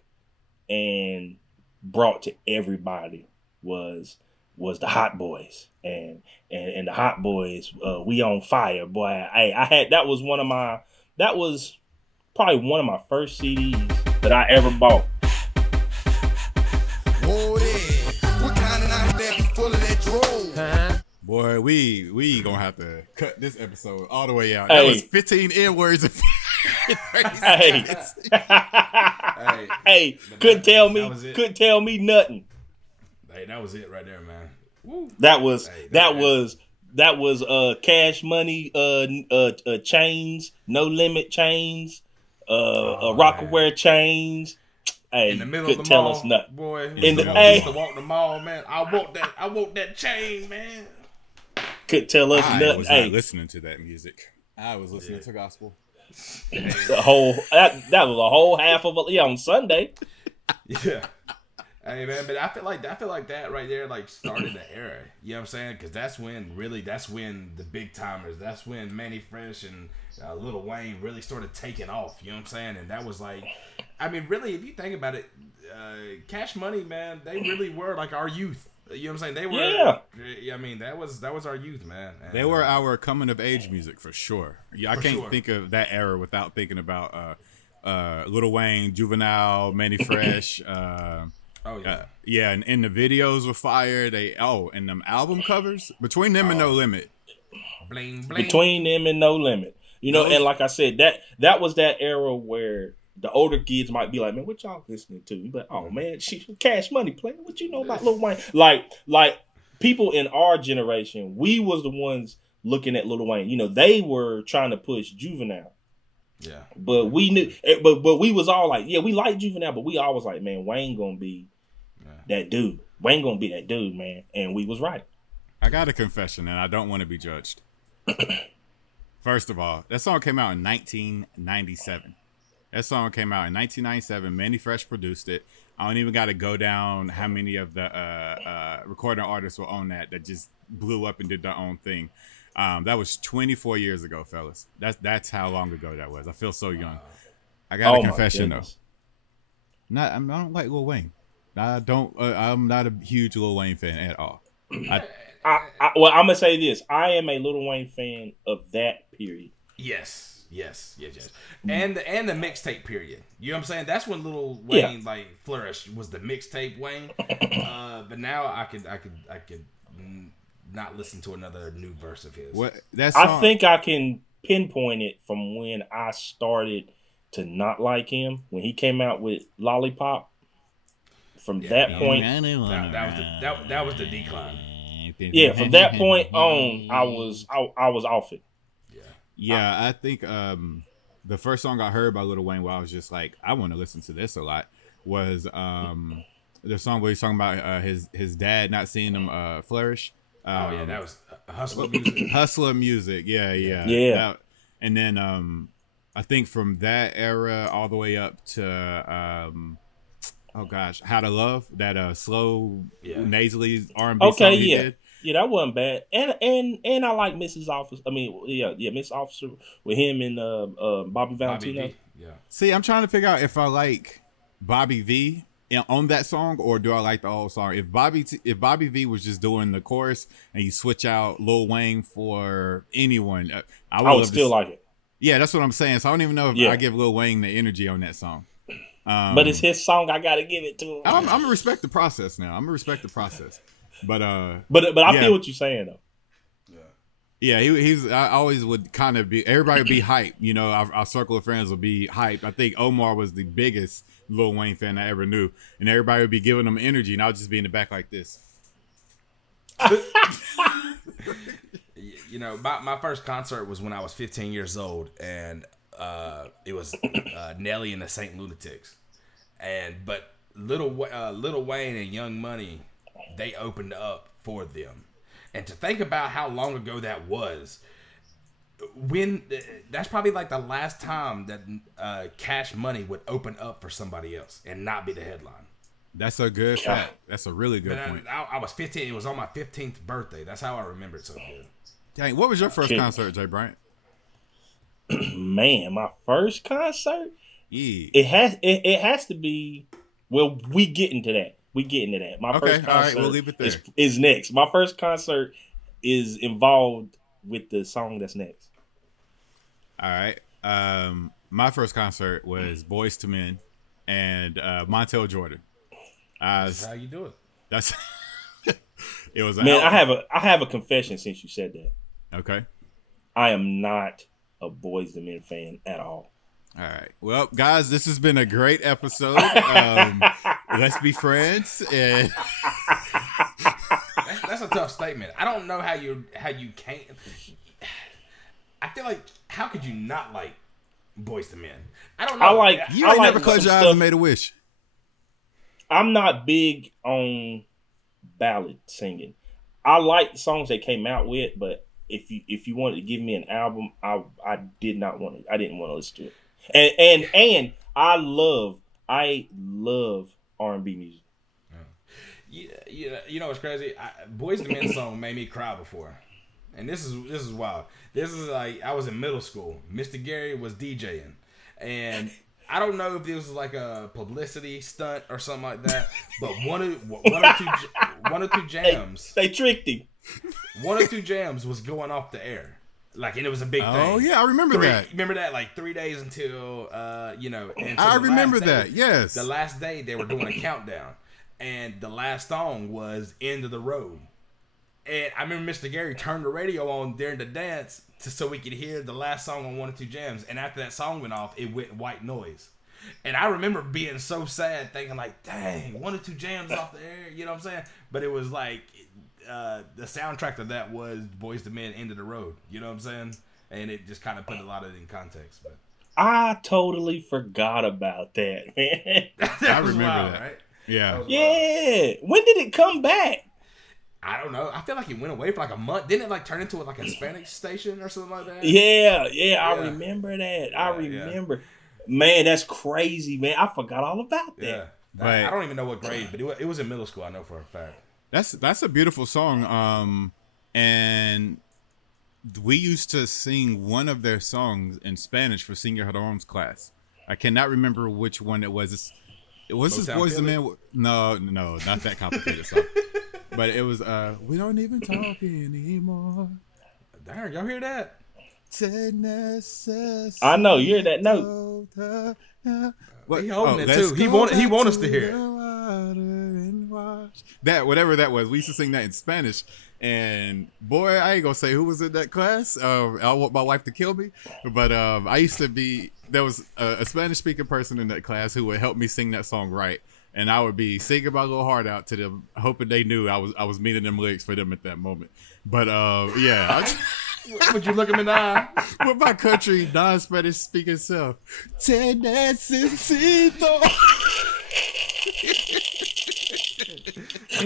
and brought to everybody was the Hot Boys. And the Hot Boys, we on fire, boy. That was probably one of my first CDs that I ever bought. Oh, yeah. What kind of night that be full of that drool? Boy, we gonna have to cut this episode all the way out. Hey. That was 15 N-words. Hey, hey, couldn't tell me nothing. Hey, that was it right there, man. Woo. That was Cash Money chains, No Limit chains, Rockaware chains. Hey, In the middle couldn't of the tell mall, us nothing. boy. In the- Used to walk the mall, man. I want that chain, man. Couldn't tell us I nothing. was Hey, not listening to that music. I was listening to gospel. the whole that was a whole half of on Sunday. Yeah. Hey man, but I feel like that right there like started the era. You know what I'm saying? Because that's when the big timers, that's when Manny Fresh and Lil Wayne really started taking off. You know what I'm saying? And that was like, I mean, really, if you think about it, Cash Money, man, they really were like our youth. You know what I'm saying? They were. Yeah. I mean, that was our youth, man. And, They were our coming of age music for sure. Yeah, I can't think of that era without thinking about Lil Wayne, Juvenile, Manny Fresh. Oh yeah. Yeah, and the videos were fire. And them album covers between them and No Limit. Bling bling. Between them and No Limit. You know, and like I said, that was that era where the older kids might be like, man, what y'all listening to? But oh man, Cash Money playing. What you know about Lil Wayne? Like people in our generation, we was the ones looking at Lil Wayne. You know, they were trying to push Juvenile. Yeah. But we knew, but we was all like, yeah, we like Juvenile, but we always like, man, Wayne gonna be that dude. Wayne gonna be that dude, man. And we was right. I got a confession, and I don't want to be judged. First of all, that song came out in 1997. That song came out in 1997. Manny Fresh produced it. I don't even got to go down how many of the recording artists were on that just blew up and did their own thing. That was 24 years ago, fellas. That's how long ago that was. I feel so young. I got a confession though. I don't like Lil Wayne. I don't. I'm not a huge Lil Wayne fan at all. Well, I'm gonna say this. I am a Lil Wayne fan of that period. Yes. And the mixtape period. You know what I'm saying? That's when Lil Wayne like flourished, was the mixtape Wayne. But now I could not listen to another new verse of his. What that song, I think I can pinpoint it from when I started to not like him when he came out with Lollipop. From that point, that was the decline. Yeah, from that point on, I was off it. Yeah, I think the first song I heard by Lil Wayne, where I was just like, I want to listen to this a lot, was the song where he's talking about his dad not seeing him flourish. That was Hustler Music. Hustler Music, yeah. And then I think from that era all the way up to Oh gosh, How to Love, that slow Yeah. nasally R&B Okay, song he yeah. did. Yeah, that wasn't bad. And I like Mrs. Officer. I mean, yeah, Miss Officer with him and Bobby Bobby Valentino. V. Yeah. See, I'm trying to figure out if I like Bobby V on that song or do I like the whole song. If Bobby V was just doing the chorus and you switch out Lil Wayne for anyone, I would I would love still to. like it. Yeah, that's what I'm saying. So I don't even know if I Yeah, give Lil Wayne the energy on that song. but it's his song. I gotta give it to him. I'm gonna respect the process now. I'm gonna respect the process. But But I yeah, feel what you're saying though. yeah, he's. I always would kind of be. Everybody would be hyped. You know, our circle of friends would be hyped. I think Omar was the biggest Lil Wayne fan I ever knew, and everybody would be giving him energy, and I would just be in the back like this. You know, my first concert was when I was 15 years old, and it was Nelly and the Saint Lunatics, but Little Wayne and Young Money, they opened up for them, and to think about how long ago that was, when that's probably like the last time that Cash Money would open up for somebody else and not be the headline. That's a good fact. That's a really good point. I was 15. It was on my 15th birthday. That's how I remember it so good. Dang, what was your first concert, JBryant? Man, my first concert. Yeah. It has to be. Well, we get into that. My first concert all right, we'll leave it there. is next. My first concert is involved with the song that's next. All right. My first concert was Boyz II Men and Montel Jordan. That's how you do it. That's it was. Man, I have a confession since you said that. Okay. I am not a Boyz II Men fan at all. All right. Well, guys, this has been a great episode. Let's be friends. And That's a tough statement. I don't know how you can't. I feel like how could you not like Boyz II Men? I don't know. you ain't never closed your eyes and made a wish. I'm not big on ballad singing. I like the songs they came out with, but if you wanted to give me an album, I didn't want to listen to it. And I love R&B music. You know what's crazy? Boyz II Men song made me cry before, and this is wild. This is like I was in middle school. Mr. Gary was DJing, and I don't know if this was like a publicity stunt or something like that, but one or two jams. They tricked him. One or two jams was going off the air, like, and it was a big thing. Oh yeah, I remember that. Remember that? Like 3 days until And so I remember that. Yes. The last day they were doing a countdown, and the last song was "End of the Road." And I remember Mr. Gary turned the radio on during the dance so we could hear the last song on one or two jams. And after that song went off, it went white noise. And I remember being so sad, thinking like, dang, one or two jams off the air. You know what I'm saying? But it was like the soundtrack to that was Boyz II Men, "End of the Road." You know what I'm saying? And it just kind of put a lot of it in context. But I totally forgot about that, man. I remember wild, that. right? Yeah. Yeah. When did it come back? I don't know. I feel like it went away for like a month. Didn't it like turn into like a Spanish station or something like that? Yeah. I remember that. I remember. Yeah. Man, that's crazy, man. I forgot all about that. Yeah. Right. I don't even know what grade, but it was in middle school. I know for a fact. That's a beautiful song. And we used to sing one of their songs in Spanish for Senior Haroms class. I cannot remember which one it was. Was this Boyz II Men? No, not that complicated song. But it was "We Don't Even Talk Anymore." Darn, y'all hear that? I know, you hear that note. He holding it too. He want us to hear it. That, whatever that was, we used to sing that in Spanish. And boy, I ain't gonna say who was in that class. I want my wife to kill me. But I used to be, there was a Spanish speaking person in that class who would help me sing that song right. And I would be singing my little heart out to them, hoping they knew I was meaning them lyrics for them at that moment. But yeah. Would you look him in the eye? With my country non-Spanish speaking self. Te necesito.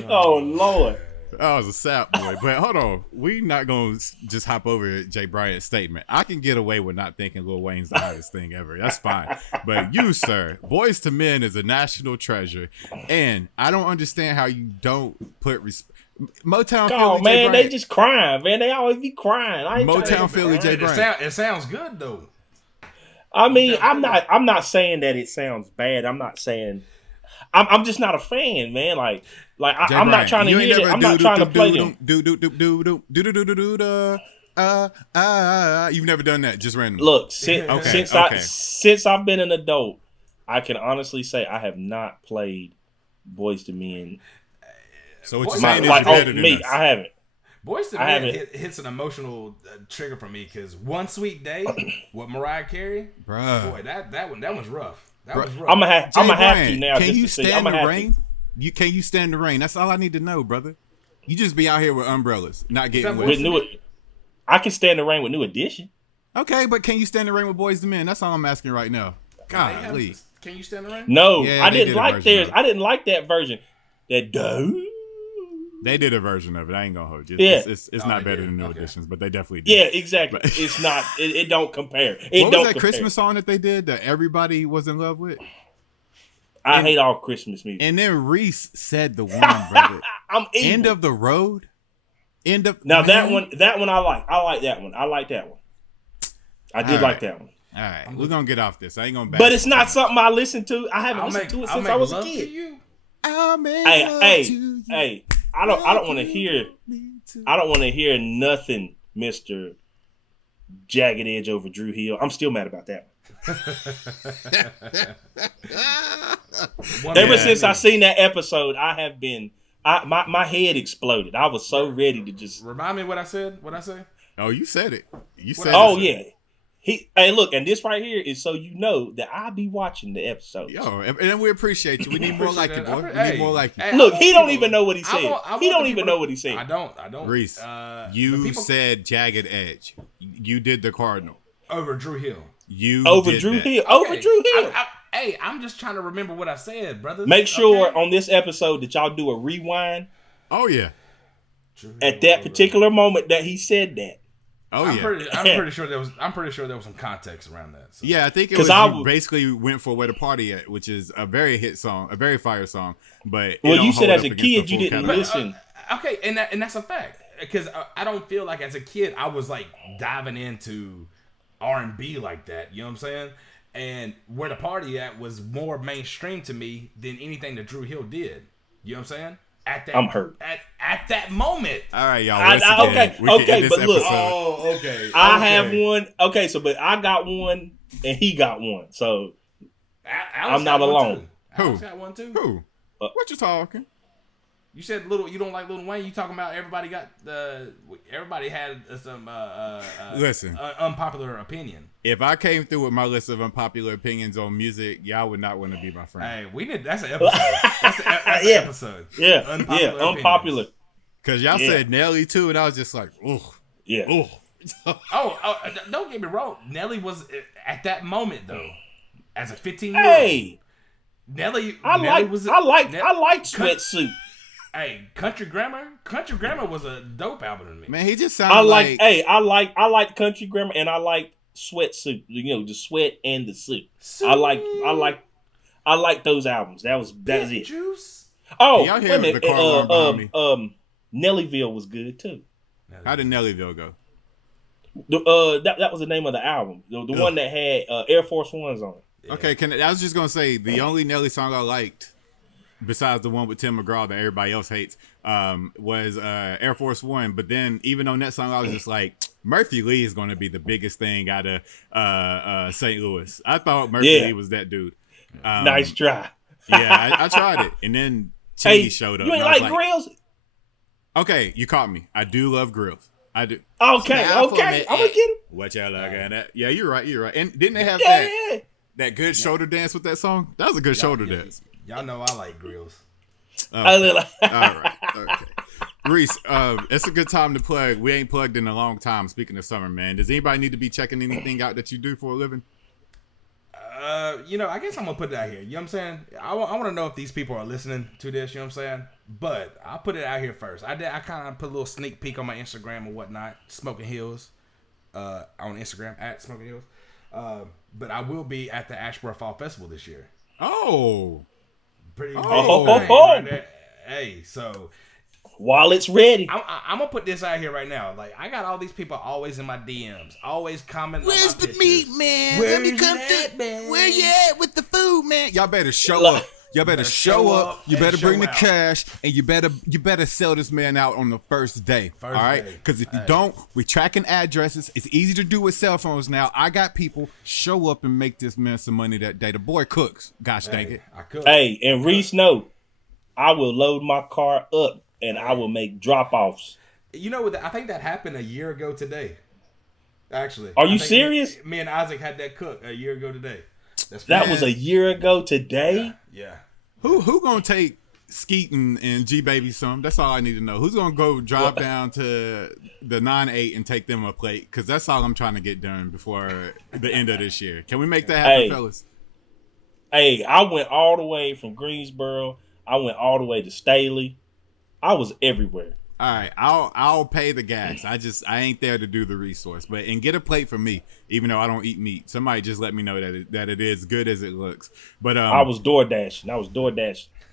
Oh Lord. I was a sap boy. But hold on. We not going to just hop over JBryant's statement. I can get away with not thinking Lil Wayne's the hottest thing ever. That's fine. But you, sir, Boys to Men is a national treasure. And I don't understand how you don't put respect. Motown Philly, man, JBryant. they just crying, man. They always be crying. Motown Philly, JBryant. It sounds good though. I mean, I'm not saying that it sounds bad. I'm not saying. I'm just not a fan, man. I'm not trying to hear it. I'm not trying to play them. You've never done that, just randomly. Look, since I've been an adult, I can honestly say I have not played Boys to Men. So what you're saying is you're better than us. I haven't. Boys to Men hits an emotional trigger for me because One Sweet Day with Mariah Carey, bruh. Boy, that one's rough. That was rough. I'm gonna have to now. Can you stand the rain? Can you stand the rain? That's all I need to know, brother. You just be out here with umbrellas, not getting wet. I can stand the rain with New Edition. Okay, but can you stand the rain with Boys to Men? That's all I'm asking right now. Golly. Can you stand the rain? No, yeah, I didn't like theirs. I didn't like that version. They did a version of it. I ain't gonna hold you. Yeah. It's not better than New Editions, but they definitely did. Yeah, exactly. But it's not. It don't compare. What was that Christmas song that they did that everybody was in love with? I hate all Christmas music. And then Reese said the one, brother. I'm evil. End of the road. That one I like. I like that one. I like that one. I did like that one. All right, we're gonna get off this. I ain't gonna. But it's not something I listen to. I haven't listened to it since I was a kid. Hey, I don't want to hear. I don't want to hear nothing, Mr. Jagged Edge over Drew Hill. I'm still mad about that one. Ever since I seen that episode, I have been. My head exploded. I was so ready to just remind me what I said. What I say? Oh, you said it. You said. Oh yeah. Hey, look, and this right here is so you know that I'll be watching the episode. Yo, and we appreciate you. We need more like you, boy. We need more like you. Hey, look, he don't even know what he said. He don't even know what he said. I don't. Reese, you said Jagged Edge. You did the Cardinal. Over Drew Hill. Over Drew Hill. I'm just trying to remember what I said, brother. Make sure on this episode that y'all do a rewind. Oh, yeah. At that particular moment that he said that. I'm pretty sure there was some context around that. So. Yeah, I think it was you basically went for Where the Party At, which is a very hit song, a very fire song. But you said as a kid you didn't listen. Okay, and that's a fact because I don't feel like as a kid I was like diving into R&B like that. You know what I'm saying? And Where the Party At was more mainstream to me than anything that Drew Hill did. You know what I'm saying? I'm hurt. At that moment. All right, y'all. Okay, but look. Oh, okay. I have one. Okay, but I got one and he got one. So I'm not alone. Alex got one too. Who? What you talking? You said you don't like Lil Wayne. You talking about everybody had some listen, unpopular opinion. If I came through with my list of unpopular opinions on music, y'all would not want to be my friend. Hey, we did. That's an episode. That's an episode. Yeah, unpopular. Because y'all said Nelly too, and I was just like, ooh, yeah, ooh. Don't get me wrong. Nelly was at that moment though, as a 15-year-old. Hey, Nelly. I like Sweatsuit. Hey, Country Grammar was a dope album to me. Man, he just sounded like. Hey, I like Country Grammar and I like Sweatsuit. You know, the sweat and the suit. I like those albums. That was it. Juice. Oh, y'all hear the car alarm behind me? Nellyville was good too. How did Nellyville go? That was the name of the album. The one that had Air Force Ones on it. Yeah. Okay, I was just gonna say the only Nelly song I liked, besides the one with Tim McGraw that everybody else hates, was Air Force One. But then even on that song, I was just like, Murphy Lee is going to be the biggest thing out of St. Louis. I thought Murphy Lee was that dude. Nice try. Yeah, I tried it. And then Chingy showed up. You ain't like Grills? Okay, you caught me. I do love Grills. I do. Okay. I'm going to get him. What y'all looking at? Yeah, you're right. And didn't they have that good shoulder dance with that song? That was a good shoulder dance. Y'all know I like Grills. Okay. All right. Okay. Reese, it's a good time to plug. We ain't plugged in a long time. Speaking of summer, man, does anybody need to be checking anything out that you do for a living? I guess I'm gonna put it out here. You know what I'm saying? I want to know if these people are listening to this. You know what I'm saying? But I'll put it out here first. I kind of put a little sneak peek on my Instagram and whatnot. Smoking Hills, on Instagram at Smoking Hills. But I will be at the Ashboro Fall Festival this year. Oh, Pretty big Oh. thing right there. Hey, so While it's ready. I'm gonna put this out here right now. Like, I got all these people always in my DMs, always commenting. where's on my the pictures. meat, man? Where's Let me come it at, through. man? Where you at with the food, man? Y'all better show Look. up. Y'all better show up. You and better bring show the out. cash, and you better sell this man out on the first day. First all right? day. Because if you don't, we tracking addresses. It's easy to do with cell phones now. I got people. Show up and make this man some money that day. The boy cooks. Gosh dang it. I could. Hey, and Reese, know, I will load my car up and I will make drop-offs. You know what? I think that happened a year ago today. Actually, Are I you think serious? Me and Isaac had that cook a year ago today. That's That funny. was a year ago today? Yeah. Who gonna take Skeeton and G Baby some? That's all I need to know. Who's gonna go drive down to the 9-8 and take them a plate? Because that's all I'm trying to get done before the end of this year. Can we make that happen, Hey. fellas? Hey, I went all the way from Greensboro. I went all the way to Staley. I was everywhere. All right, I'll pay the gas. I ain't there to do the resource, and get a plate for me, even though I don't eat meat. Somebody just let me know that it is good as it looks. But I was DoorDashing.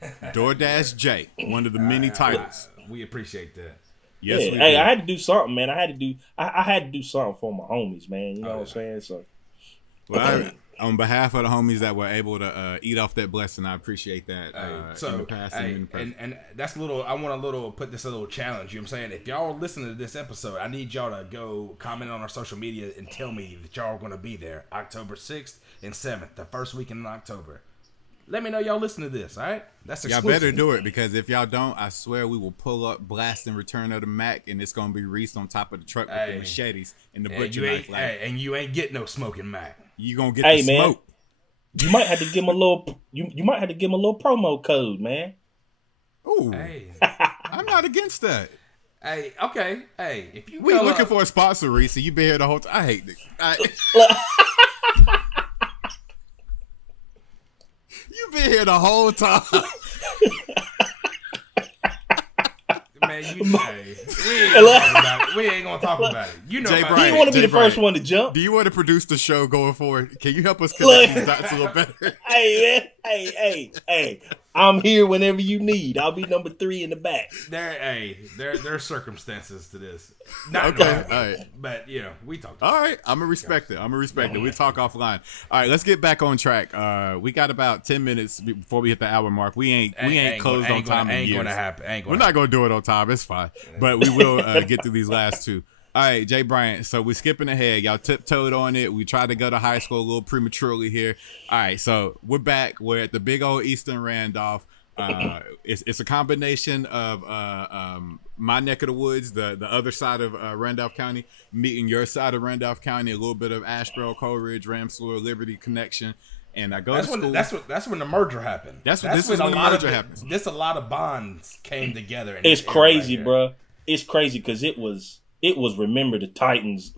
DoorDash J, one of the many titles. We appreciate that. Yes, Yeah. we Hey, do. I had to do something, man. I had to do something for my homies, man. You know what I'm saying? So Well, on behalf of the homies that were able to eat off that blessing, I appreciate that. In the past and in the present. and that's a little. I want put this a little challenge. You know what I'm saying? If y'all are listening to this episode, I need y'all to go comment on our social media and tell me that y'all are going to be there October 6th and 7th, the first weekend in October. Let me know y'all listen to this. All right, that's Y'all exclusive. better do it, because if y'all don't, I swear we will pull up, blast, and return of the Mac, and it's gonna be Reese on top of the truck with Hey. the machetes and the And butcher you knife. ain't, Like, and you ain't getting no smoking Mac. you gonna get Hey, the man. smoke. you might have to give him a little. You might have to give him a little promo code, man. Ooh, Hey, I'm not against that. hey, okay, hey. If you We go looking up- for a sponsor, Reese. You been here the whole time. I hate this. You been here the whole time. man, we ain't gonna talk about it. You know, Jay about Bryant. He didn't want to be Jay the first Bryant. one to jump. Do you want to produce the show going forward? Can you help us connect these dots a little better? Hey, man. Hey. I'm here whenever you need. I'll be number 3 in the back. There's circumstances to this. Not Okay, normal, all right. but we talked. All right, I'm gonna respect it. We talk offline. All right, let's get back on track. We got about 10 minutes before we hit the hour mark. We ain't closed on time in Ain't years. gonna happen. We're not gonna do it on time. It's fine, but we will get through these last two. All right, JBryant. So we're skipping ahead. Y'all tiptoed on it. We tried to go to high school a little prematurely here. All right, so we're back. We're at the big old Eastern Randolph. It's a combination of my neck of the woods, the other side of Randolph County, meeting your side of Randolph County, a little bit of Asheboro, Coleridge, Ramsloor, Liberty connection. And I go to school. That's when the merger happened. This is when the merger happens. This a lot of bonds came together. In It's this era crazy, right here. bruh. It's crazy because it was Remember the Titans,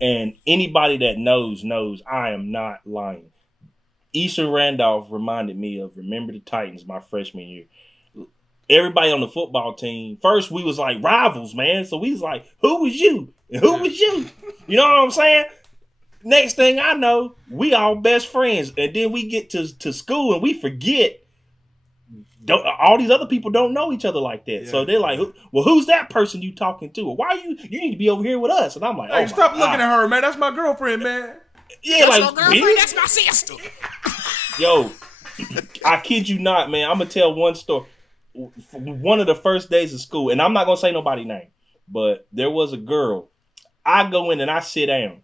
and anybody that knows I am not lying. Eastern Randolph reminded me of Remember the Titans my freshman year. Everybody on the football team, first we was like rivals, man. So we was like, who was you? And who was you? You know what I'm saying? Next thing I know, we all best friends. And then we get to school and we forget all these other people don't know each other like that. So they're like, well, who's that person you talking to? Or why you need to be over here with us? And I'm like, Hey, stop looking at her, man. That's my girlfriend, man. Yeah, That's like, your girlfriend. really? That's my sister. Yo, I kid you not, man. I'm gonna tell one story. One of the first days of school, and I'm not gonna say nobody's name, but there was a girl. I go in and I sit down.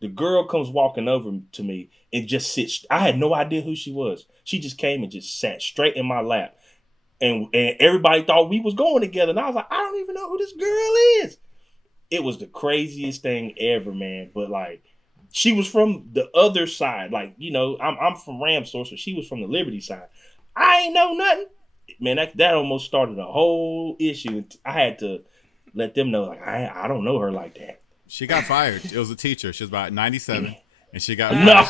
The girl comes walking over to me and just sits. I had no idea who she was. She just came and just sat straight in my lap. And everybody thought we was going together. And I was like, I don't even know who this girl is. It was the craziest thing ever, man. But she was from the other side. I'm from Ramsor, so she was from the Liberty side. I ain't know nothing. Man, that almost started a whole issue. I had to let them know, I don't know her like that. She got fired. It was a teacher. She was about 97. and she got No.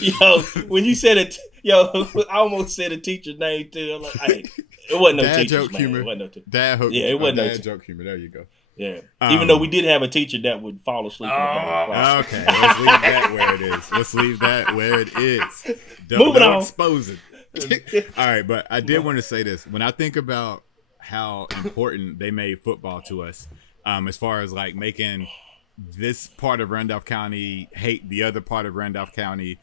Yo, when you said it, I almost said a teacher's name too. I'm like, hey, it wasn't no dad teacher. joke humor. It wasn't no teacher. Dad hook. Yeah, it wasn't no dad joke humor. There you go. Yeah. Even though we did have a teacher that would fall asleep in the back of the class. Okay, let's leave that where it is. Let's leave that where it is. Moving on. Expose it. All right, but I did want to say this. When I think about how important they made football to us, as far as like making this part of Randolph County hate the other part of Randolph County,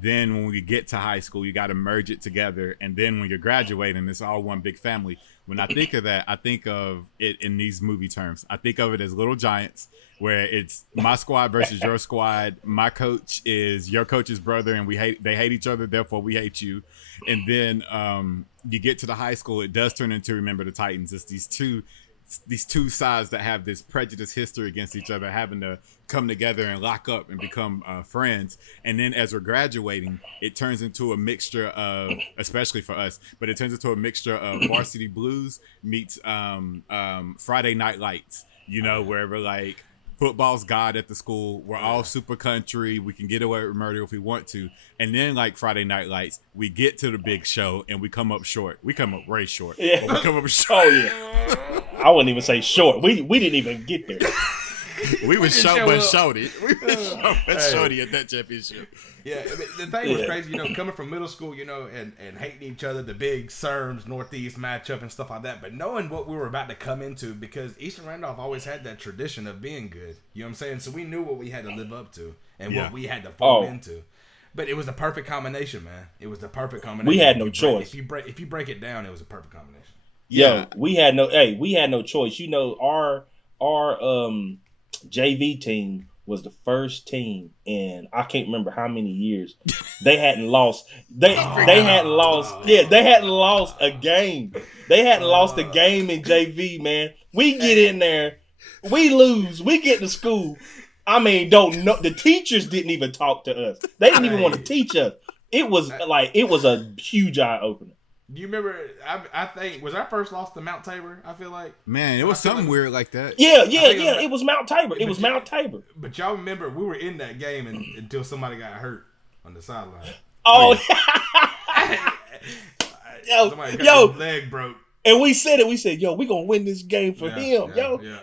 then when we get to high school, you got to merge it together. And then when you're graduating, it's all one big family. When I think of that, I think of it in these movie terms. I think of it as Little Giants, where it's my squad versus your squad. My coach is your coach's brother, and they hate each other, therefore we hate you. And then you get to the high school, it does turn into Remember the Titans. It's these two sides that have this prejudice history against each other, having to come together and lock up and become friends. And then as we're graduating, it turns into a mixture of, especially for us, but it turns into a mixture of Varsity Blues meets Friday Night Lights, where we're like, football's God at the school. We're all super country. We can get away with murder if we want to. And then like Friday Night Lights, we get to the big show and we come up short. We come up way short. Yeah. But we come up short. Oh yeah. I wouldn't even say short. We didn't even get there. We was short but shorty. We was short but shorty at that championship. Yeah, the thing was crazy, coming from middle school, and hating each other, the big CERMS Northeast matchup and stuff like that, but knowing what we were about to come into, because Eastern Randolph always had that tradition of being good. You know what I'm saying? So we knew what we had to live up to and what we had to fall into. But it was the perfect combination, man. It was the perfect combination. We had no choice. If you break it down, it was a perfect combination. Yeah, we had no choice. Our JV team was the first team in I can't remember how many years they hadn't lost. They hadn't lost. Yeah, they hadn't lost a game. They hadn't lost a game in JV, man. We get in there, we lose, we get to school. I mean, don't know. The teachers didn't even talk to us. They didn't even want to teach us. It was a huge eye opener. Do you remember? I think was our first loss to Mount Tabor. I feel like, man, it was something weird like that. Yeah. It was Mount Tabor. It was Mount Tabor. But y'all remember we were in that game until somebody got hurt on the sideline. Oh, somebody got his leg broke. And we said it. We said, "Yo, we gonna win this game for him." Yeah.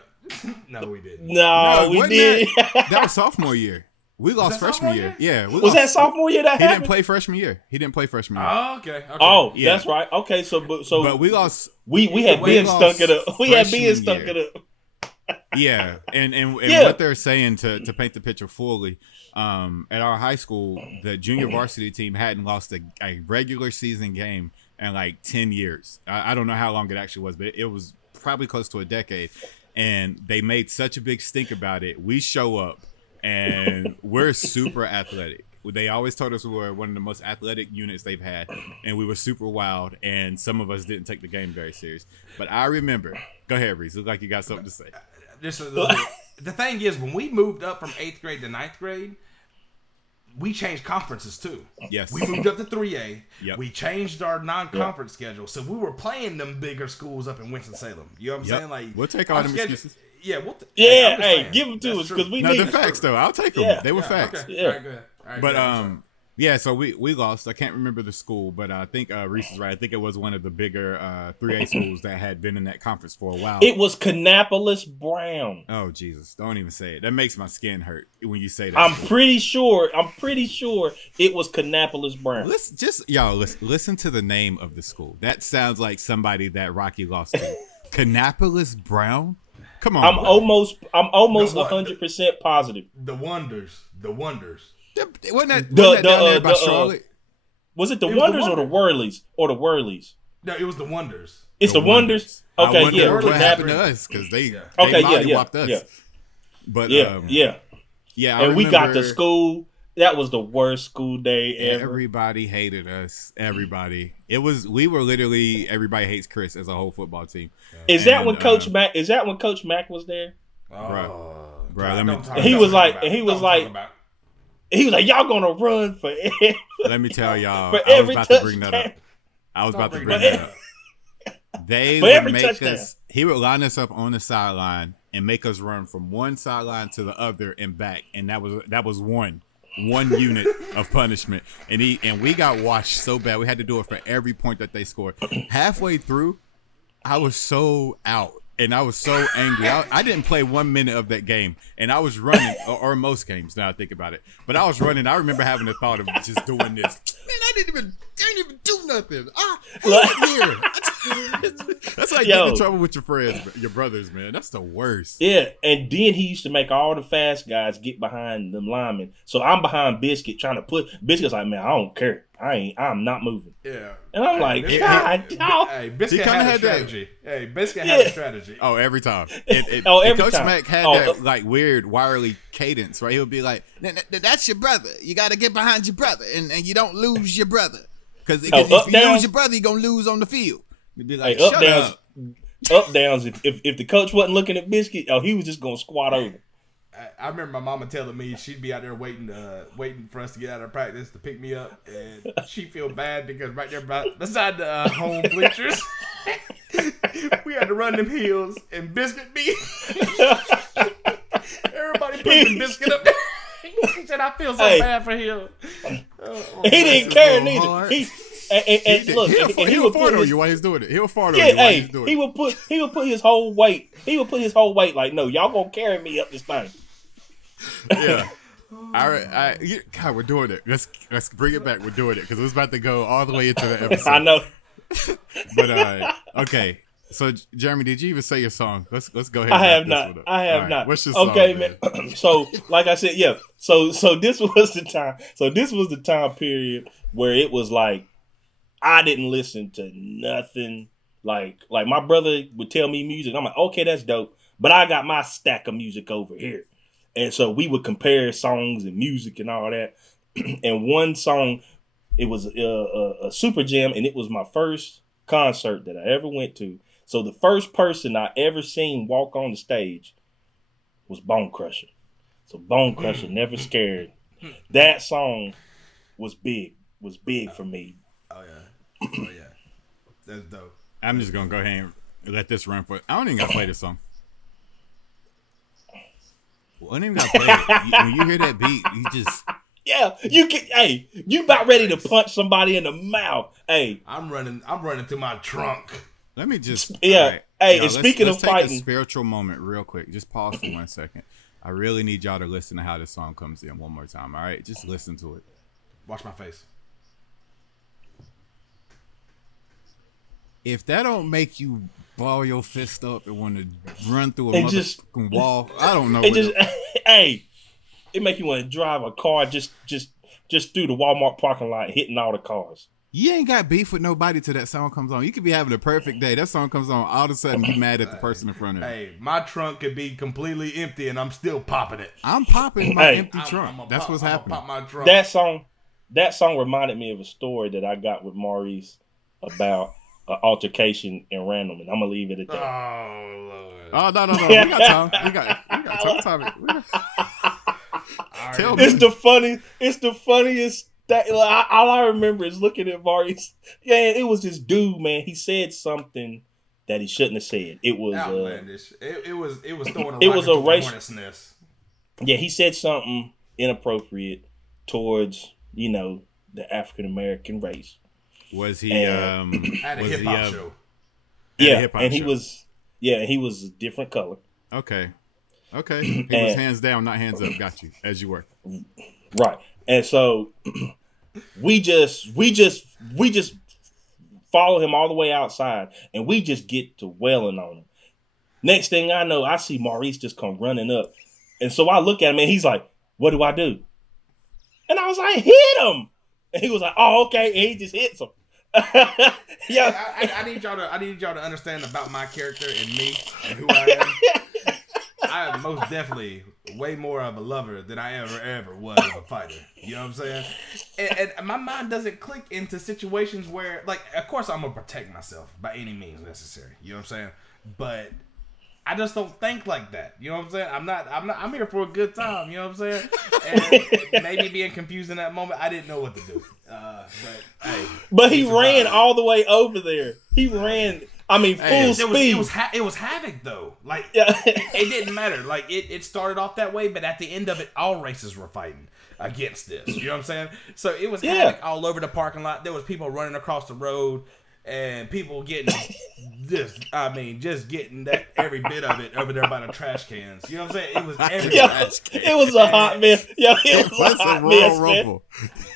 No, we didn't. No, we did. That was sophomore year. We lost freshman year. Yeah. Was that sophomore year that happened? He didn't play freshman year. Oh, okay. Oh, yeah. That's right. Okay, but we lost. We had been stunk it up. We had been stunk it up. Yeah, and what they're saying to paint the picture fully, at our high school, the junior varsity team hadn't lost a regular season game in like 10 years. I don't know how long it actually was, but it was probably close to a decade. And they made such a big stink about it. We show up. And we're super athletic. They always told us we were one of the most athletic units they've had, and we were super wild, and some of us didn't take the game very serious. But I remember, go ahead, Reese, look like you got something to say. The thing is, when we moved up from 8th grade to 9th grade, we changed conferences too. Yes. We moved up to 3A. Yep. We changed our non-conference schedule. So we were playing them bigger schools up in Winston-Salem. You know what I'm saying? Like, we'll take all them excuses. Yeah, give them to us because we need the facts though. I'll take them. They were facts. Okay. All right, go ahead. But so we lost. I can't remember the school, but I think Reese is right. I think it was one of the bigger 3A schools that had been in that conference for a while. It was Kannapolis Brown. Oh Jesus! Don't even say it. That makes my skin hurt when you say that. I'm pretty sure it was Kannapolis Brown. Listen to the name of the school. That sounds like somebody that Rocky lost to. Kannapolis Brown. Come on. I'm almost 100% positive. The Wonders. Wasn't that down there by Charlotte? Was it the Wonders or the Whirlies? No, it was the Wonders. It's the Wonders. Okay, I wonder what happened to us because they mollywopped us. Yeah. But yeah. And we got to school. That was the worst school day ever. Everybody hated us. Everybody. We were literally everybody hates Chris as a whole football team. Is that when Coach Mack was there? Bro, he was like, y'all gonna run for it. Let me tell y'all, I was about to bring that up. They would make us. He would line us up on the sideline and make us run from one sideline to the other and back, and that was one unit of punishment, and we got washed so bad. We had to do it for every point that they scored. Halfway through, I was so out. And I was so angry. I didn't play 1 minute of that game, and I was running, or most games. Now I think about it, but I was running. I remember having the thought of just doing this. Man, I didn't even do nothing. Here. That's like getting in trouble with your friends, your brothers, man. That's the worst. Yeah, and then he used to make all the fast guys get behind them linemen. So I'm behind Biscuit trying to put. Biscuit's like, man, I don't care. I'm not moving. Yeah. And I'm like, God, dog. Hey, Biscuit kinda had a had strategy. Hey, Biscuit had a strategy. Oh, every time. Every Coach time. Mack had that like weird wirely cadence, right? He'll be like, "That's your brother. You got to get behind your brother, and you don't lose your brother, because if you lose your brother, you're gonna lose on the field." He'd be like, "Shut up." Up downs. If the coach wasn't looking at Biscuit, he was just gonna squat over. I remember my mama telling me she'd be out there waiting for us to get out of practice to pick me up, and she feel bad because right there beside the home bleachers, we had to run them hills and Biscuit be. Everybody pushing Biscuit up there. She said, "I feel so bad for him." He didn't care neither. He'll fart on you while he's doing it. He'll fart on you while he's doing it. He would put his whole weight. He would put his whole weight like, no, y'all gonna carry me up this thing. Yeah. God, we're doing it. Let's bring it back. We're doing it because it was about to go all the way into the episode. I know. But okay. So Jeremy, did you even say your song? Let's go ahead. I have not. I have not. What's your song? Okay, man. So like I said, yeah. So this was the time. So this was the time period where it was like I didn't listen to nothing. Like my brother would tell me music. I'm like, okay, that's dope. But I got my stack of music over here. And so we would compare songs and music and all that. And one song, it was a Super Jam, and it was my first concert that I ever went to. So the first person I ever seen walk on the stage was Bone Crusher. So Bone Crusher, Never Scared. That song was big for me. Oh yeah, that's dope. I'm just gonna go ahead and let this run for. I don't even gotta play this song. Well, I don't even gotta play it. When you hear that beat, you just. Yeah, you can. Hey, you about ready to punch somebody in the mouth? Hey, I'm running to my trunk. Let me just. Yeah. Right. Hey, Y'all, and speaking let's of take fighting, a spiritual moment real quick. Just pause for 1 second. I really need y'all to listen to how this song comes in one more time. All right, just listen to it. Watch my face. If that don't make you ball your fist up and want to run through a motherfucking wall, I don't know. Hey, it make you want to drive a car just through the Walmart parking lot, hitting all the cars. You ain't got beef with nobody till that song comes on. You could be having a perfect day. That song comes on, all of a sudden you mad at the person in front of you. Hey, my trunk could be completely empty and I'm still popping it. I'm popping my empty trunk. That's what's happening. Pop my trunk. That song reminded me of a story that I got with Maurice about an altercation in Random, and I'm gonna leave it at that. Oh Lord. Oh no. We got time. We got time. Tell me. It's the funniest. That all I remember is looking at Maurice. Yeah, it was this dude, man. He said something that he shouldn't have said. It was outlandish. It was throwing it was a racial hornet's nest. Yeah, he said something inappropriate towards the African American race. Was he at a hip hop show? Yeah, and he was a different color. Okay. He was hands down, not hands up. Got you, as you were. Right. And so we just follow him all the way outside, and we just get to wailing on him. Next thing I know, I see Maurice just come running up. And so I look at him and he's like, "What do I do?" And I was like, "Hit him." And he was like, "Oh, okay." And he just hits him. Yeah. I need y'all to understand about my character and me and who I am. I am most definitely way more of a lover than I ever was of a fighter. You know what I'm saying? And my mind doesn't click into situations where, like, of course I'm gonna protect myself by any means necessary. You know what I'm saying? But I just don't think like that. You know what I'm saying? I'm here for a good time. You know what I'm saying? And maybe being confused in that moment, I didn't know what to do. But he ran all the way over there. He ran I mean, Hey, full It was speed. it was havoc though. Like Yeah. it didn't matter. Like it started off that way, but at the end of it, all races were fighting against this. You know what I'm saying? So it was havoc all over the parking lot. There was people running across the road and people getting this. I mean, just getting that every bit of it over there by the trash cans. You know what I'm saying? It was everywhere. Yeah, it was a hot mess. Yeah, it was a hot mess, man.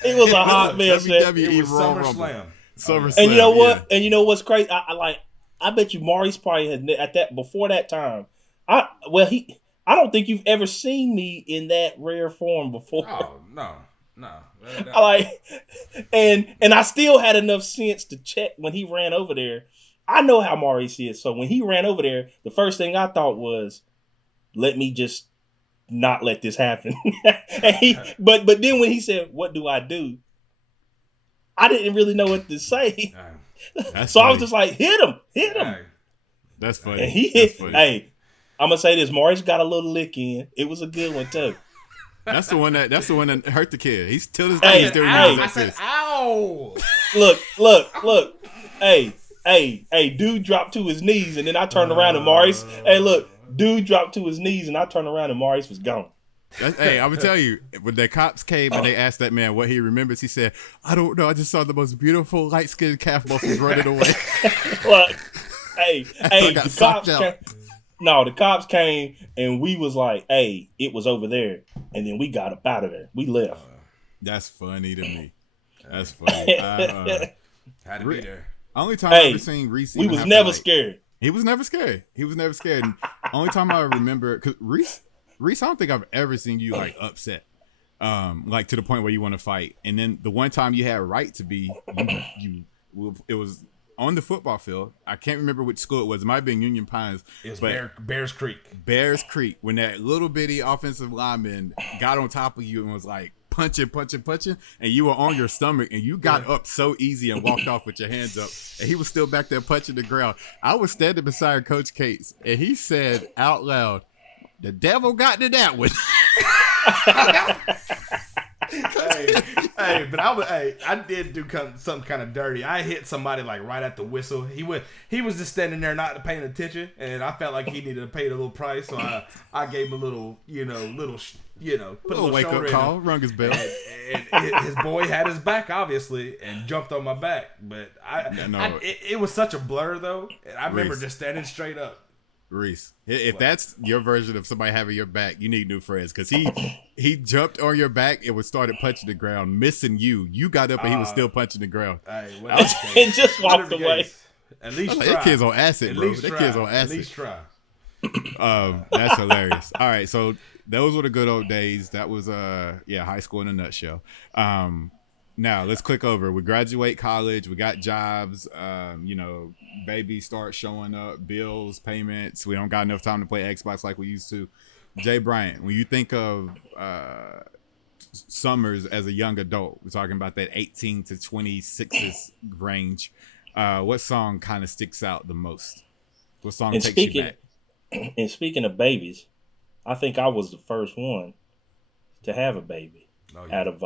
It was a hot mess, man. It was Royal Rumble. SummerSlam. SummerSlam. And you know what? Yeah. And you know what's crazy? I bet you Maurice probably had at that before that time. I don't think you've ever seen me in that rare form before. Oh no. I like, and I still had enough sense to check when he ran over there. I know how Maurice is, so when he ran over there, the first thing I thought was, let me just not let this happen. But then when he said, "What do?" I didn't really know what to say. That's So funny. I was just like, hit him. That's funny. And he That's hit. funny. Hey, I'm gonna say this: Maurice got a little lick in. It was a good one too. That's the one that hurt the kid. He's till this day Hey, he's still Ow, using I that said, fist. ow. Look. Hey, dude dropped to his knees, and then I turned around and Maurice. Hey, look, dude dropped to his knees, and I turned around and Maurice was gone. Hey, I'm gonna tell you, when the cops came and they asked that man what he remembers, he said, "I don't know. I just saw the most beautiful light-skinned calf muscles running away." Look, hey, I got the sucked cops out. came. No, the cops came, and we was like, hey, it was over there, and then we got up out of there. We left. That's funny to me. That's funny. Had to be there. Only time I ever seen Reese. we even was have never to, scared. He was never scared. And only time I remember, cause Reese, I don't think I've ever seen you like upset, like to the point where you want to fight. And then the one time you had right to be, it was on the football field. I can't remember which school it was. It might have been Union Pines. It was but Bears Creek. Bears Creek, when that little bitty offensive lineman got on top of you and was like punching, and you were on your stomach and you got up so easy and walked off with your hands up, and he was still back there punching the ground. I was standing beside Coach Cates, and he said out loud, "The devil got to that one." But I did do something kind of dirty. I hit somebody like right at the whistle. He was just standing there not paying attention, and I felt like he needed to pay the little price, so I gave him a little, put a little wake up shoulder in call, him. rung his bell. And his boy had his back obviously and jumped on my back, but it was such a blur though, and I remember just standing straight up. Reese, if that's your version of somebody having your back, you need new friends, because he jumped on your back and started punching the ground, missing you. You got up and he was still punching the ground. And just walked away. At least Like, try. that kid's on acid, At bro. least That try. kid's on At acid. least try. That's hilarious. All right, so those were the good old days. That was high school in a nutshell. Now let's click over. We graduate college. We got jobs. Babies start showing up. Bills, payments. We don't got enough time to play Xbox like we used to. JBryant, when you think of summers as a young adult, we're talking about that 18 to 26 range. What song kind of sticks out the most? What song takes you back? And speaking of babies, I think I was the first one to have a baby out of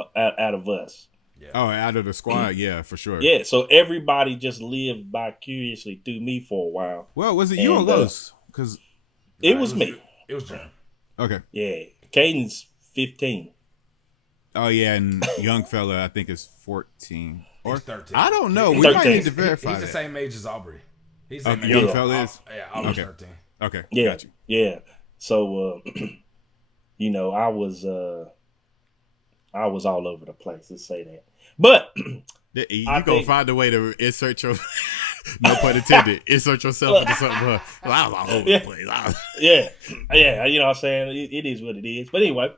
us. Yeah. Oh, out of the squad, yeah, for sure. Yeah, so everybody just lived vicariously through me for a while. Well, was it you or Los? Because it was me. It was John. okay. Yeah, Caden's 15. Oh yeah, and young fella, I think is 14 or He's 13. I don't know. We 13. might need to verify He's the that. same age as Aubrey. He's the Okay, same young age. fella is. Yeah, Aubrey's Okay. 13. Okay, Yeah, got you. yeah. So, I was all over the place. Let's say that. But You I gonna think- find a way to insert your, no pun intended, insert yourself into something. Well, I was all over the place. yeah, you know what I'm saying? It is what it is. But anyway,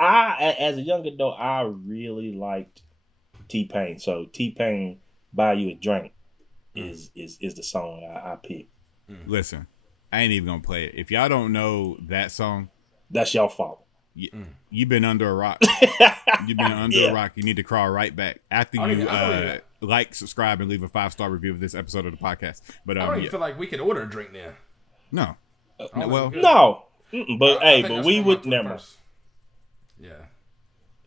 as a young adult, I really liked T-Pain. So T-Pain, Buy You a Drink is the song I picked. Listen, I ain't even gonna play it. If y'all don't know that song, That's your fault. you've been under a rock. You've been under a rock. You need to crawl right back after you like, subscribe, and leave a 5-star review of this episode of the podcast. But I don't even feel like we could order a drink now. no, Oh, well, good. No, but I hey, think but that's we one of would my never. first. Yeah.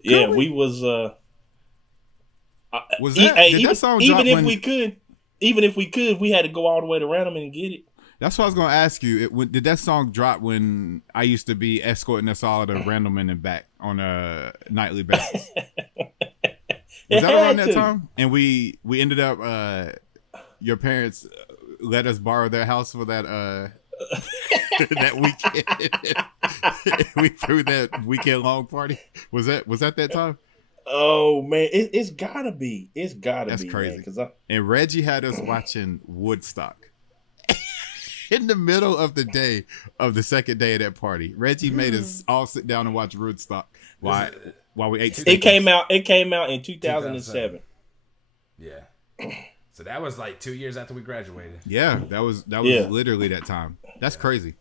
Yeah, we was. was that? Did that song drop even if when? we could, even if we could, we had to go all the way to Random and get it. That's what I was gonna ask you. Did that song drop when I used to be escorting us all to Randleman and back on a nightly basis? Was that around that time? And we ended up your parents let us borrow their house for that that weekend. We threw that weekend long party. Was that time? Oh man, it's gotta be. It's gotta That's be. crazy. Man, and Reggie had us watching Woodstock. In the middle of the day of the second day of that party, Reggie made us all sit down and watch Woodstock while we ate steak. It came out in 2007. Yeah. So that was like 2 years after we graduated. Yeah, that was literally that time. That's crazy.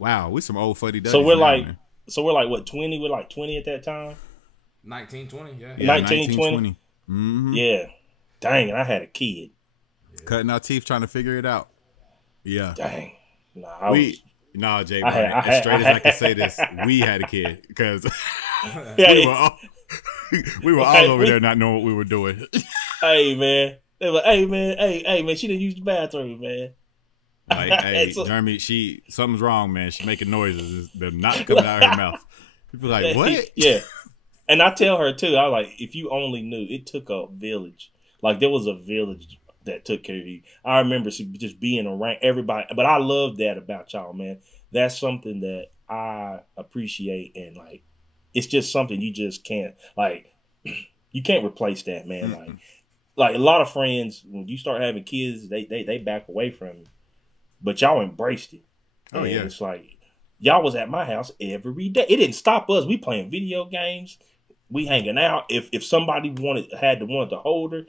Wow, we some old fuddy duddies. So we're like what, 20? We're like 20 at that time. 19, 20, yeah. 19, 20. Mm-hmm. Yeah. Dang, and I had a kid. Cutting our teeth trying to figure it out. Yeah. Dang. Jay, as straight as I can say this, we had a kid because we were all over there not knowing what we were doing. Hey man, they were like, hey man, she didn't use the bathroom, man. Like, hey, Jeremy, something's wrong, man. She's making noises. They're not coming out of her mouth. People are like, what? Yeah. And I tell her too, I was like, if you only knew, it took a village. Like there was a village that took care of you. I remember just being around everybody, but I love that about y'all, man. That's something that I appreciate, and like, it's just something you just can't, like, you can't replace that, man. Mm-hmm. Like a lot of friends, when you start having kids, they back away from you, but y'all embraced it. Oh and yeah, it's like y'all was at my house every day. It didn't stop us. We playing video games. We hanging out. If somebody wanted to hold her,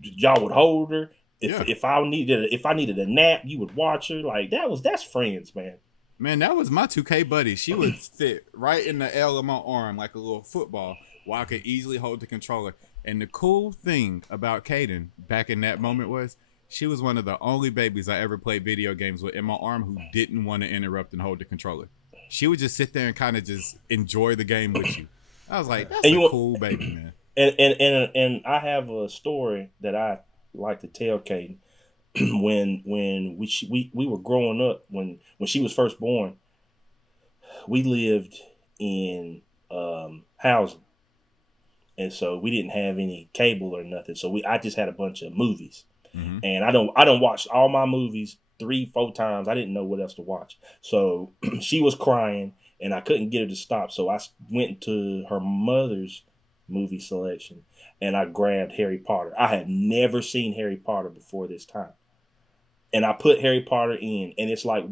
y'all would hold her. If I needed a nap, you would watch her. Like that's friends, man. Man, that was my 2K buddy. She would sit right in the L of my arm like a little football, while I could easily hold the controller. And the cool thing about Kaden back in that moment was she was one of the only babies I ever played video games with in my arm who didn't want to interrupt and hold the controller. She would just sit there and kind of just enjoy the game with you. I was like, that's a cool baby, man. And I have a story that I like to tell Kaden. when we were growing up, when she was first born, we lived in housing, and so we didn't have any cable or nothing. So I just had a bunch of movies, and I don't watch all my movies 3-4 times. I didn't know what else to watch, so she was crying, and I couldn't get her to stop. So I went to her mother's movie selection, and I grabbed Harry Potter. I had never seen Harry Potter before this time. And I put Harry Potter in, and it's like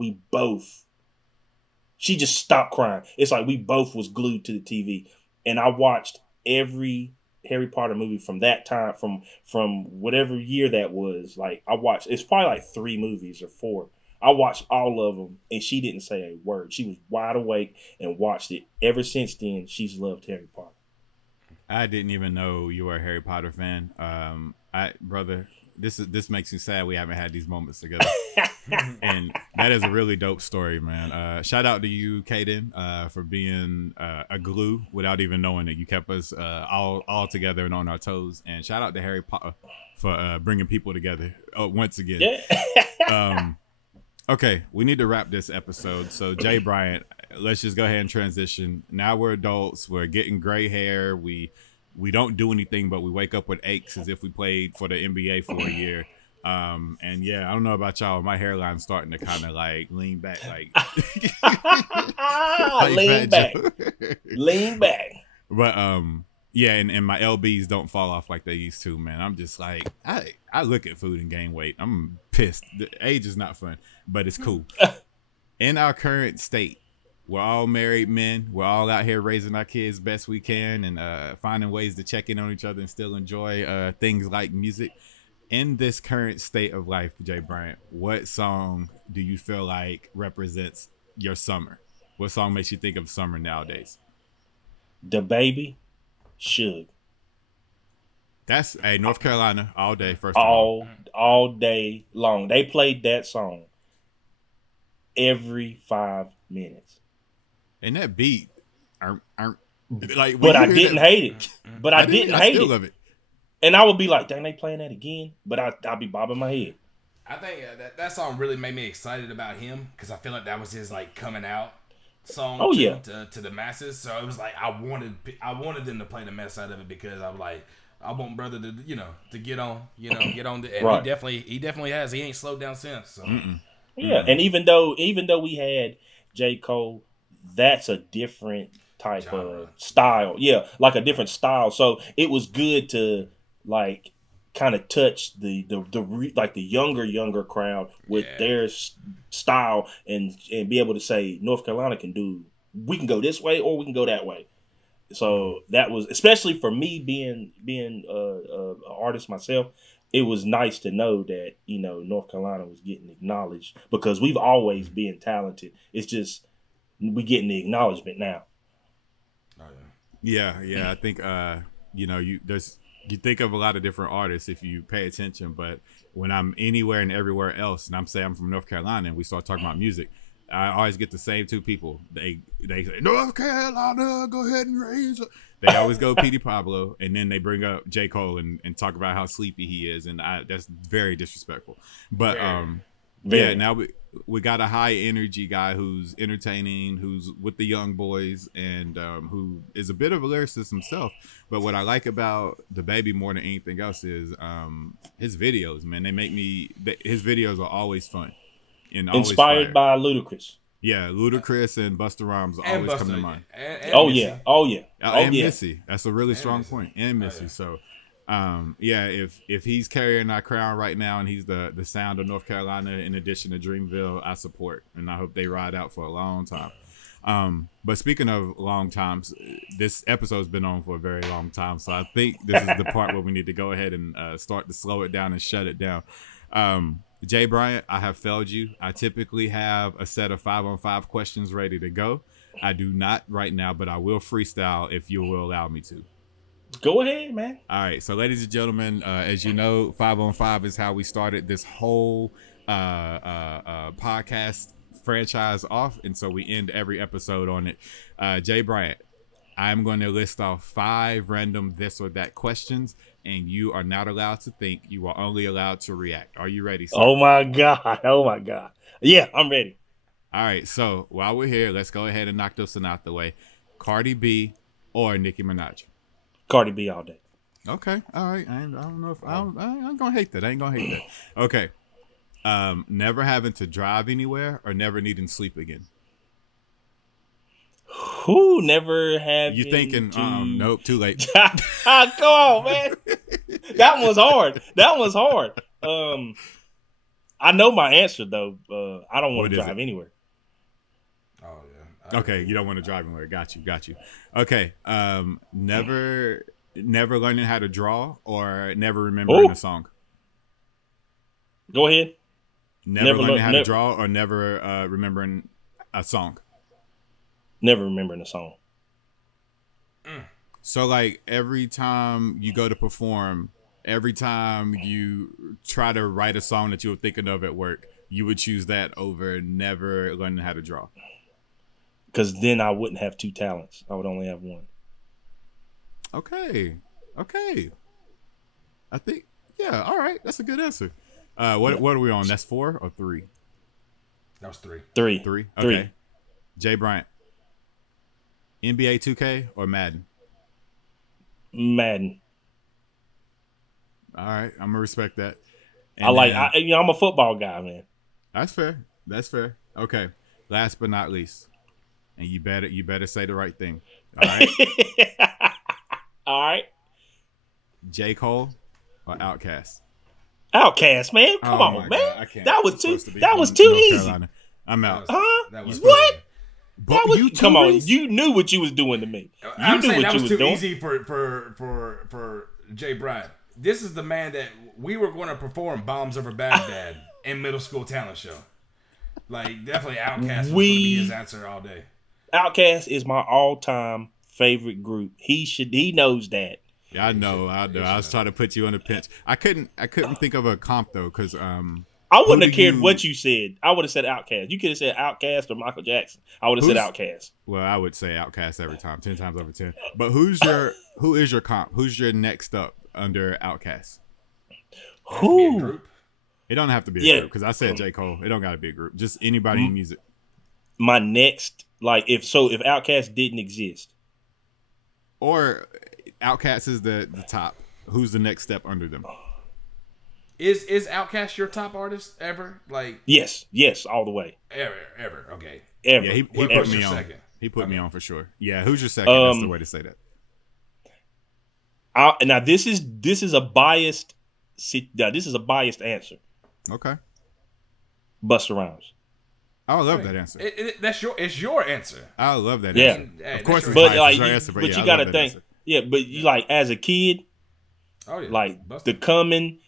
she just stopped crying. It's like we both was glued to the TV. And I watched every Harry Potter movie from that time, from whatever year that was. Like it's probably like 3 movies or 4. I watched all of them, and she didn't say a word. She was wide awake and watched it. Ever since then, she's loved Harry Potter. I didn't even know you were a Harry Potter fan. Brother, this makes me sad we haven't had these moments together. And that is a really dope story, man. Shout out to you, Kaden, for being a glue without even knowing it. You kept us all together and on our toes. And shout out to Harry Potter for bringing people together once again. Yeah. Okay, we need to wrap this episode. So, JBryant, let's just go ahead and transition. Now we're adults. We're getting gray hair. We don't do anything, but we wake up with aches as if we played for the NBA for a year. And yeah, I don't know about y'all. My hairline's starting to kind of like lean back, like lean back. But yeah, and my LBs don't fall off like they used to, man. I'm just like, I look at food and gain weight. I'm pissed. The age is not fun, but it's cool. In our current state, we're all married men. We're all out here raising our kids best we can and finding ways to check in on each other and still enjoy things like music. In this current state of life, JBryant, what song do you feel like represents your summer? What song makes you think of summer nowadays? The Baby, Suge. That's North Carolina all day. First all day long. They played that song every 5 minutes. And that beat, like, but I didn't hate it. But I didn't hate it. I still it. love it. And I would be like, dang, they playing that again? But I'll be bobbing my head. I think that song really made me excited about him because I feel like that was his like coming out song Oh, yeah. to the masses. So it was like I wanted them to play the mess out of it because I'm like I want brother to to get on get on the and Right. he definitely has. He ain't slowed down since. So. Yeah, and even though we had J. Cole, that's a different type Genre. of style. Yeah, like a different style. So it was good to like kind of touch the younger crowd with their style and be able to say North Carolina we can go this way or we can go that way. So that was, especially for me being an artist myself, it was nice to know that North Carolina was getting acknowledged because we've always been talented. It's just we getting the acknowledgement now. Oh, yeah. I think you think of a lot of different artists if you pay attention, but when I'm anywhere and everywhere else, and I'm from North Carolina, and we start talking about music, I always get the same two people. They say North Carolina, go ahead and raise up. They always go Petey Pablo, and then they bring up J. Cole and talk about how sleepy he is, and that's very disrespectful. But yeah, now we got a high energy guy who's entertaining, who's with the young boys, and who is a bit of a lyricist himself. But what I like about the baby more than anything else is his videos. Man, his videos are always fun and always inspired fire. by Ludacris. Yeah, Ludacris and Busta Rhymes always come to mind. And Oh Missy. yeah, oh yeah, And Missy. That's a really strong point. And Missy. Oh, So, yeah. yeah, if he's carrying our crown right now and he's the sound of North Carolina in addition to Dreamville, I support. And I hope they ride out for a long time. But speaking of long times, this episode's been on for a very long time. So I think this is the part where we need to go ahead and start to slow it down and shut it down. JBryant, I have failed you. I typically have a set of 5-on-5 questions ready to go. I do not right now, but I will freestyle if you will allow me to. Go ahead, man. All right. So, ladies and gentlemen, as you know, 5-on-5 is how we started this whole podcast franchise off. And so we end every episode on it. JBryant, I'm going to list off 5 random this or that questions, and you are not allowed to think. You are only allowed to react. Are you ready, sir? Oh my god. Yeah, I'm ready. All right. So while we're here, let's go ahead and knock this one out the way. Cardi B or Nicki Minaj? Cardi B all day. Okay. All right. I don't know if I ain't gonna hate that. I ain't gonna hate that. Okay. Never having to drive anywhere or never needing sleep again? Who never have You thinking? Nope. Too late. Come on, man. That one's hard. I know my answer though. I don't want to drive anywhere. Oh yeah. Okay. You don't want to drive anywhere. Got you. Okay. Never learning how to draw or never remembering a song? Go ahead. Never learning how to draw or never remembering a song? Never remembering a song. So like every time you go to perform, every time you try to write a song that you were thinking of at work, you would choose that over never learning how to draw? Because then I wouldn't have 2 talents. I would only have 1. Okay. I think, yeah, all right. That's a good answer. What are we on? That's 4 or 3? That was 3. 3? Okay. JBryant, NBA 2K or Madden? Madden. All right. I'm going to respect that. And I'm a football guy, man. That's fair. Okay. Last but not least. And you better say the right thing. All right. All right. J. Cole or Outkast? Outkast, man. Come on, man. God, I can't. That was I'm too. That was too North easy. Carolina. I'm out. Huh? That was What? But That was, you come on. Reese? You knew what you was doing to me. I'm knew saying what that you was too doing. easy for JBryant. This is the man that we were going to perform "Bombs Over Baghdad" in middle school talent show. Like definitely Outkast was going to be his answer all day. Outkast is my all-time favorite group. He knows that. Yeah, I know. I was trying to put you on the pinch. I couldn't think of a comp though, because I wouldn't have cared what you said. I would have said Outkast. You could have said Outkast or Michael Jackson. I would have said Outkast. Well, I would say Outkast every time, 10 times over 10. But who is your comp? Who's your next up? under Outkast? Who? It don't have to be a Yeah. group because I said J. Cole. It don't got to be a group. Just anybody in music. My next, like, if Outkast didn't exist, Or Outkast is the top. Who's the next step under them? Is Outkast your top artist ever? Like yes, all the way, ever. Okay. ever. Yeah, he What- put what's me your on. second? He put me on for sure. Yeah, who's your second? That's the way to say that. Now this is a biased. Now this is a biased answer. Okay. Busta Rhymes. I would love that answer. It's your answer. I would love that Yeah. answer. Hey, Of course, that's it's your But biased. like, It's your you, answer, but yeah, you I love gotta that think. answer. Yeah, but you like as a kid, Oh yeah. like Busta. the coming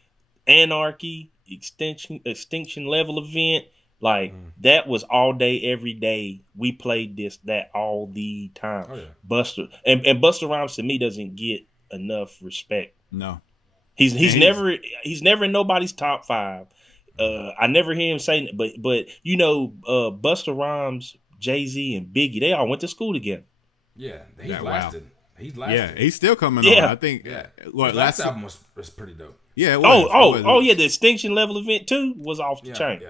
Anarchy extinction level event, like that was all day, every day. We played that all the time. Oh yeah. Busta and Busta Rhymes to me doesn't get enough respect. No. He's never in nobody's top 5. I never hear him say, but Busta Rhymes, Jay-Z, and Biggie, they all went to school together. Yeah. He's Yeah, wow. lasted. He's lasted. Yeah, he's still coming Yeah. on. I think. Yeah. What The last album was pretty dope. Yeah. It was. Oh, yeah, the extinction level event too was off the chain.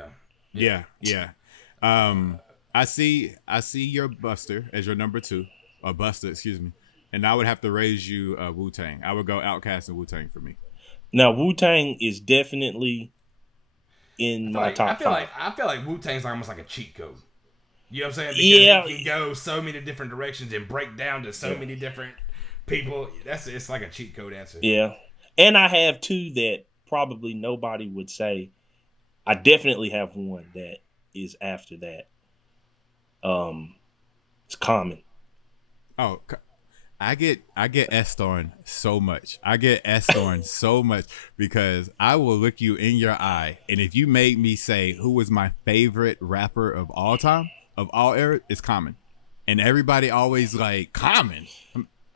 Yeah. I see your Buster as your number 2, or Buster, excuse me, and I would have to raise you Wu-Tang. I would go Outkast and Wu-Tang for me. Now Wu-Tang is definitely in my top 5. I feel like Wu-Tang's almost like a cheat code. You know what I'm saying? Because Yeah. it can go so many different directions and break down to so many different people. It's like a cheat code answer. Yeah. And I have 2 that probably nobody would say. I definitely have one that is after that. It's Common. Oh, I get S-Thorn so much. I get S-Thorn so much because I will look you in your eye, and if you made me say who was my favorite rapper of all time, of all eras, it's Common. And everybody always like, Common?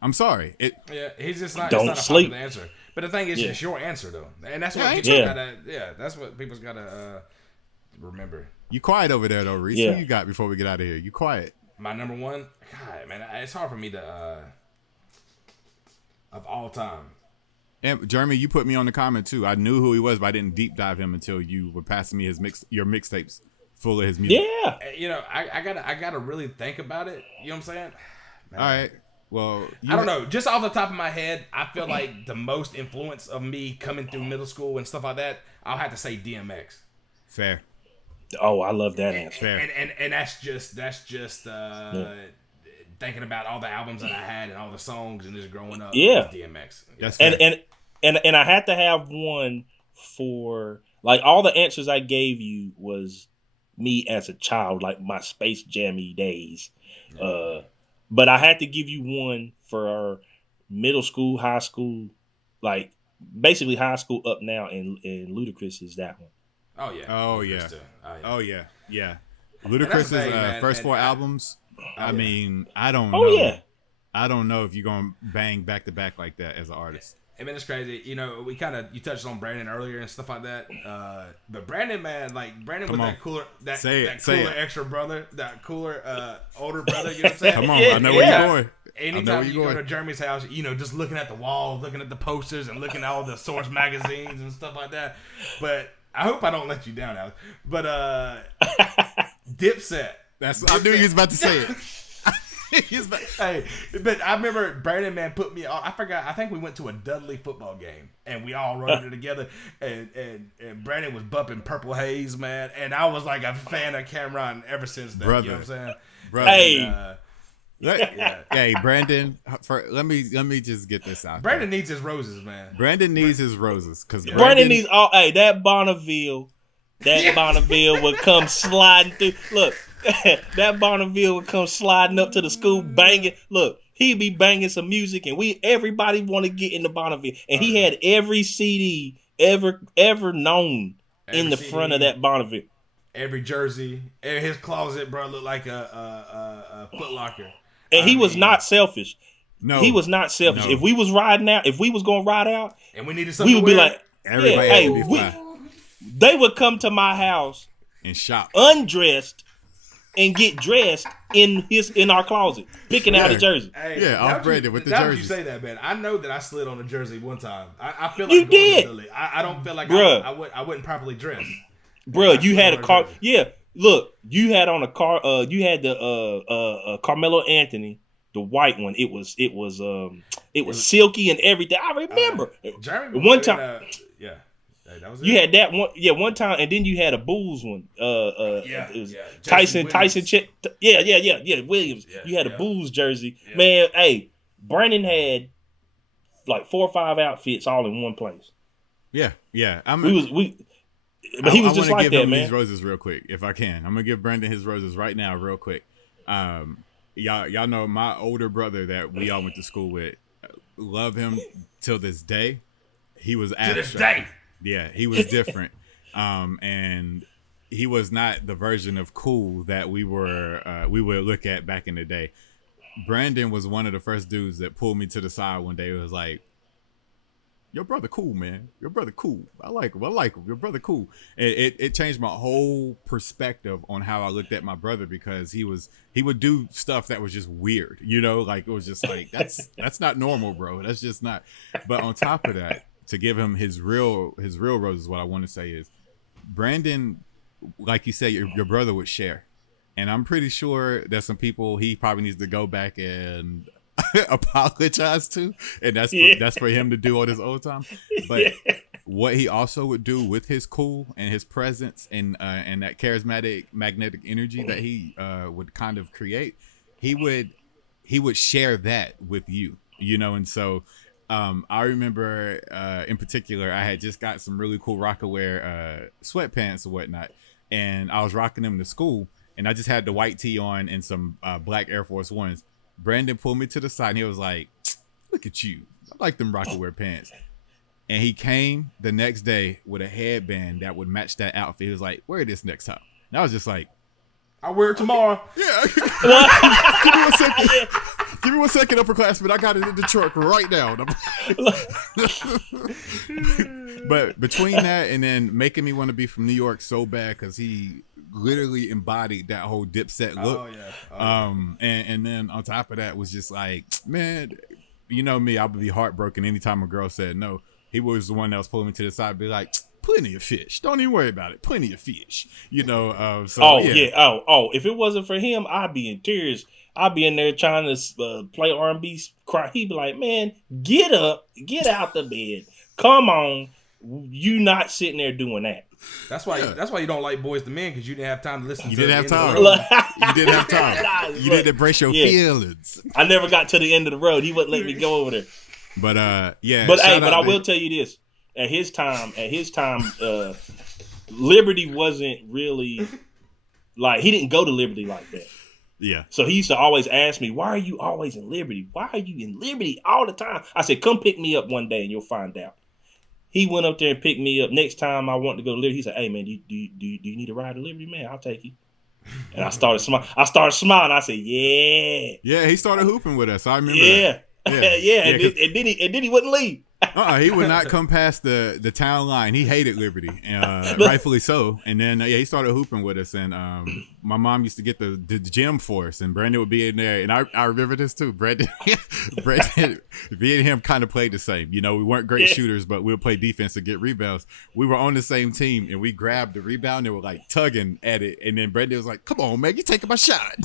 I'm sorry. Yeah, he's just not. Don't it's not sleep. a popular answer. But the thing is, Yeah. it's your answer though, and that's what Yeah, people yeah. gotta. Yeah, that's what people's gotta remember. You quiet over there though, Reese. Yeah. Who you got before we get out of here? You quiet. My number one, God, man, it's hard for me to of all time. And Jeremy, you put me on the comment too. I knew who he was, but I didn't deep dive him until you were passing me your mixtapes full of his music. Yeah. You know, I gotta really think about it. You know what I'm saying? Man. All right. Well, I don't know. Just off the top of my head, I feel like the most influence of me coming through middle school and stuff like that, I'll have to say DMX. Fair. Oh, I love that answer. Fair. And that's just thinking about all the albums that I had and all the songs and just growing up. Yeah. With DMX. That's fair. And I had to have one for, like, all the answers I gave you was me as a child, like my Space Jammy days. But I had to give you one for our middle school, high school, like basically high school up now, and Ludacris is that one. Oh yeah. Oh yeah. Ludacris, too. Oh yeah. Yeah. that's Ludacris's the thing, man. first And 4 I- albums. I mean, I don't Oh know. yeah. I don't know if you're gonna bang back to back like that as an artist. I mean, it's crazy. You know, you touched on Brandon earlier and stuff like that. But Brandon, man, like Brandon Come was on. that cooler, that Say cooler it. extra brother, that cooler older brother. You know what I'm saying? Come on, I know where Yeah. you're going. I know Anytime where you you're go going. to Jeremy's house, you know, just looking at the wall, looking at the posters, and looking at all the Source magazines and stuff like that. But I hope I don't let you down, Alex. But Dipset. I knew you was about to say it. Hey, but I remember Brandon, man, put me on. I forgot. I think we went to a Dudley football game, and we all rode it together. And Brandon was bumping Purple Haze, man. And I was like a fan of Cameron ever since then. Brother. You know what I'm saying? Brother. Hey. Yeah. Hey, Brandon. Let me just get this out. Brandon needs his roses, man. Brandon needs his roses because Brandon needs all. Hey, that Bonneville would come sliding through. Look, that Bonneville would come sliding up to the school, banging. Look, he'd be banging some music, and everybody want to get in the Bonneville, and he had every CD ever known in the front of that Bonneville. Every jersey, his closet, bro, looked like a Foot Locker. And he was not selfish. No, He was not selfish. No. If we was riding out, if we was gonna ride out, And we needed something we would to be wear. like, everybody yeah, had hey, to be fly they would come to my house and shop. undressed and get dressed in our closet, picking out a jersey. Hey, Yeah, now off-branded with the now that jerseys. you say that, man, I know that I slid on a jersey one time. I feel You like going did. to the league. I don't feel like Bruh. I wouldn't properly dress. Bruh, you slid had on a car. jersey. Yeah, look, you had on a car. You had the Carmelo Anthony, the white one. It was silky and everything. I remember Jeremy, one time. yeah. Hey, that was You it. had that one, one time, and then you had a Bulls one. Yeah, It was yeah. Tyson, Williams. Williams. Yeah, You had a yeah. Bulls jersey, Yeah. man. Hey, Brandon had like 4 or 5 outfits all in one place. Yeah. But he was just I like give that, him man. these roses real quick, if I can. I'm gonna give Brandon his roses right now, real quick. Y'all know my older brother that we all went to school with. Love him till this day. He was To this abstract. day. Yeah, he was different. And he was not the version of cool that we would look at back in the day. Brandon was one of the first dudes that pulled me to the side one day. It was like, your brother cool, man. Your brother cool. I like him. Your brother cool. It changed my whole perspective on how I looked at my brother, because he would do stuff that was just weird. Like it was just like, that's not normal, bro. That's just not. But on top of that, to give him his real roses, what I want to say is, Brandon, like you said, your brother would share. And I'm pretty sure there's some people he probably needs to go back and apologize to, and that's for him to do on his own time. But what he also would do with his cool and his presence and that charismatic magnetic energy that he would kind of create, he would share that with you, and so I remember in particular, I had just got some really cool Rockaware sweatpants or whatnot, and I was rocking them to school, and I just had the white tee on and some black Air Force Ones. Brandon pulled me to the side and he was like, look at you. I like them Rockaware pants. And he came the next day with a headband that would match that outfit. He was like, wear this next time. And I was just like, I'll wear it tomorrow. yeah. Give me one second, upperclassman. I got it in the truck right now. But between that and then making me want to be from New York so bad, because he literally embodied that whole Dipset look. And then on top of that was just like, man, you know me, I would be heartbroken anytime a girl said no. He was the one that was pulling me to the side and be like, plenty of fish. Don't even worry about it. Plenty of fish. If it wasn't for him, I'd be in tears. I'd be in there trying to play R&B, cry. He'd be like, man, get up, get out the bed. Come on. You not sitting there doing that. That's why you don't like Boys to Men, because you didn't have time to listen. You to didn't have the end time. of the road. You didn't have time. You didn't embrace your feelings. I never got to the end of the road. He wouldn't let me go over there. But yeah. But I will tell you this: at his time, Liberty wasn't really like, he didn't go to Liberty like that. Yeah. So he used to always ask me, "Why are you always in Liberty? Why are you in Liberty all the time?" I said, "Come pick me up one day and you'll find out." He went up there and picked me up. Next time I wanted to go to Liberty, he said, "Hey man, do you need a ride to Liberty, man? I'll take you." And I started smiling. I said, "Yeah." Yeah, he started hooping with us. I remember Yeah. that. Yeah. And then he wouldn't leave. He would not come past the town line. He hated Liberty, rightfully so. And then he started hooping with us. And my mom used to get the gym for us, and Brandon would be in there. And I remember this too. Brandon, me and him kind of played the same. We weren't great shooters, but we would play defense and get rebounds. We were on the same team, and we grabbed the rebound and were like tugging at it. And then Brandon was like, "Come on, man, you taking my shot."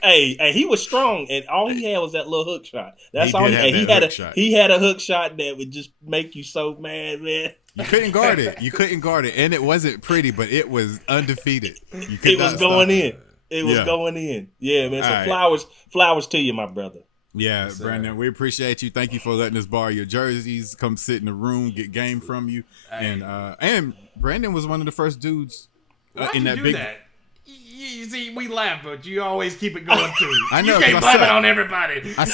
Hey, he was strong, and all he had was that little hook shot. That's all. He had a hook shot that would just make you so mad, man. You couldn't guard it, and it wasn't pretty, but it was undefeated. It was going in. It was going in. Yeah, man. So flowers to you, my brother. Yeah, Yes, Brandon, we appreciate you. Thank you for letting us borrow your jerseys, come sit in the room, get game from you. And Brandon was one of the first dudes in that big. That? You see, we laugh, but you always keep it going too. I know, you can't 'cause I blame it suck. on everybody. I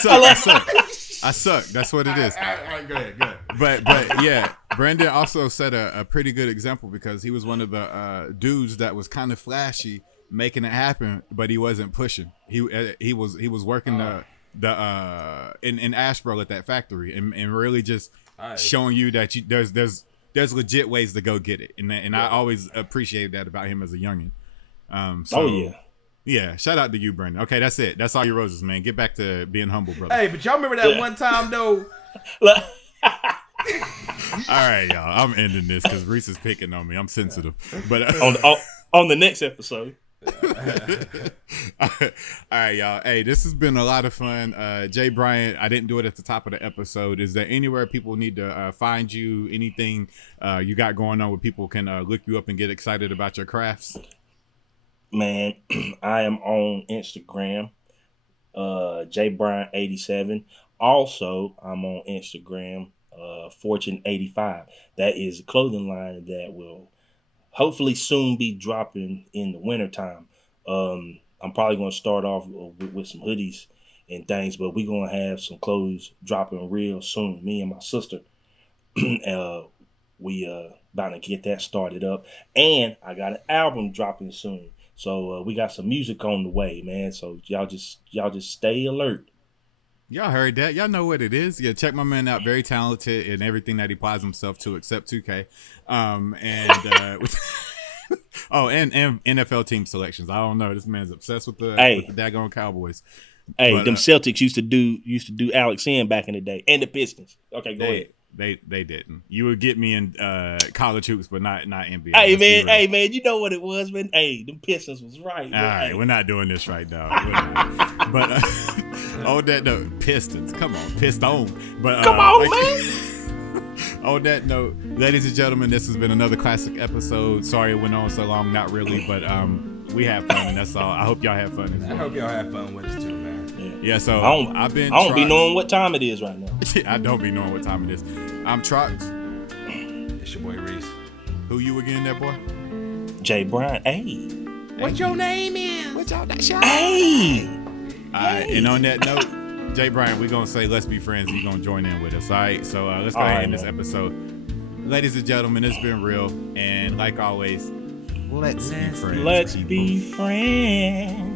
suck. That's what it is. All right, go ahead. But yeah, Brandon also set a pretty good example, because he was one of the dudes that was kind of flashy, making it happen, but he wasn't pushing. He was working in Asheboro at that factory, and really just showing you that there's legit ways to go get it, and I always appreciated that about him as a youngin. So, Oh yeah. yeah, shout out to you, Brendan. Okay, that's it. That's all your roses, man. Get back to being humble, brother. Hey, but y'all remember that one time though? All right, y'all. I'm ending this because Reese is picking on me. I'm sensitive. But on the next episode. All right, y'all. Hey, this has been a lot of fun. JBryant, I didn't do it at the top of the episode. Is there anywhere people need to find you? Anything you got going on where people can look you up and get excited about your crafts? Man, I am on Instagram, JBryant87. Also, I'm on Instagram, Fortune85. That is a clothing line that will hopefully soon be dropping in the wintertime. I'm probably going to start off with some hoodies and things, but we're going to have some clothes dropping real soon. Me and my sister, we about to get that started up. And I got an album dropping soon. So we got some music on the way, man. So y'all just stay alert. Y'all heard that. Y'all know what it is. Yeah, check my man out. Very talented in everything that he applies himself to, except 2K. And NFL team selections. I don't know. This man's obsessed with the daggone Cowboys. Hey, but, them Celtics used to do Alex in back in the day, and the Pistons. Okay, go ahead. They didn't. You would get me in college hoops, but not NBA. Hey man, you know what it was, man. Hey, them Pistons was right. Man. All right, we're not doing this right now. But on that note, Pistons. Come on, Piston. But come on, man. On that note, ladies and gentlemen, this has been another classic episode. Sorry it went on so long. Not really, but we had fun, and that's all. I hope y'all had fun as well. I hope y'all have fun with us too, man. Yeah, so I don't Trox. be knowing what time it is right now. I don't be knowing what time it is. I'm Trox. It's your boy Reese. Who you again, that boy? JBryant. Hey. What your name is? What's y'all that shot? Hey. All right, and on that note, JBryant, we're going to say let's be friends. You're going to join in with us, all right? So let's go ahead and end this episode. Ladies and gentlemen, it's been real. And like always, let's be friends. Let's be friends.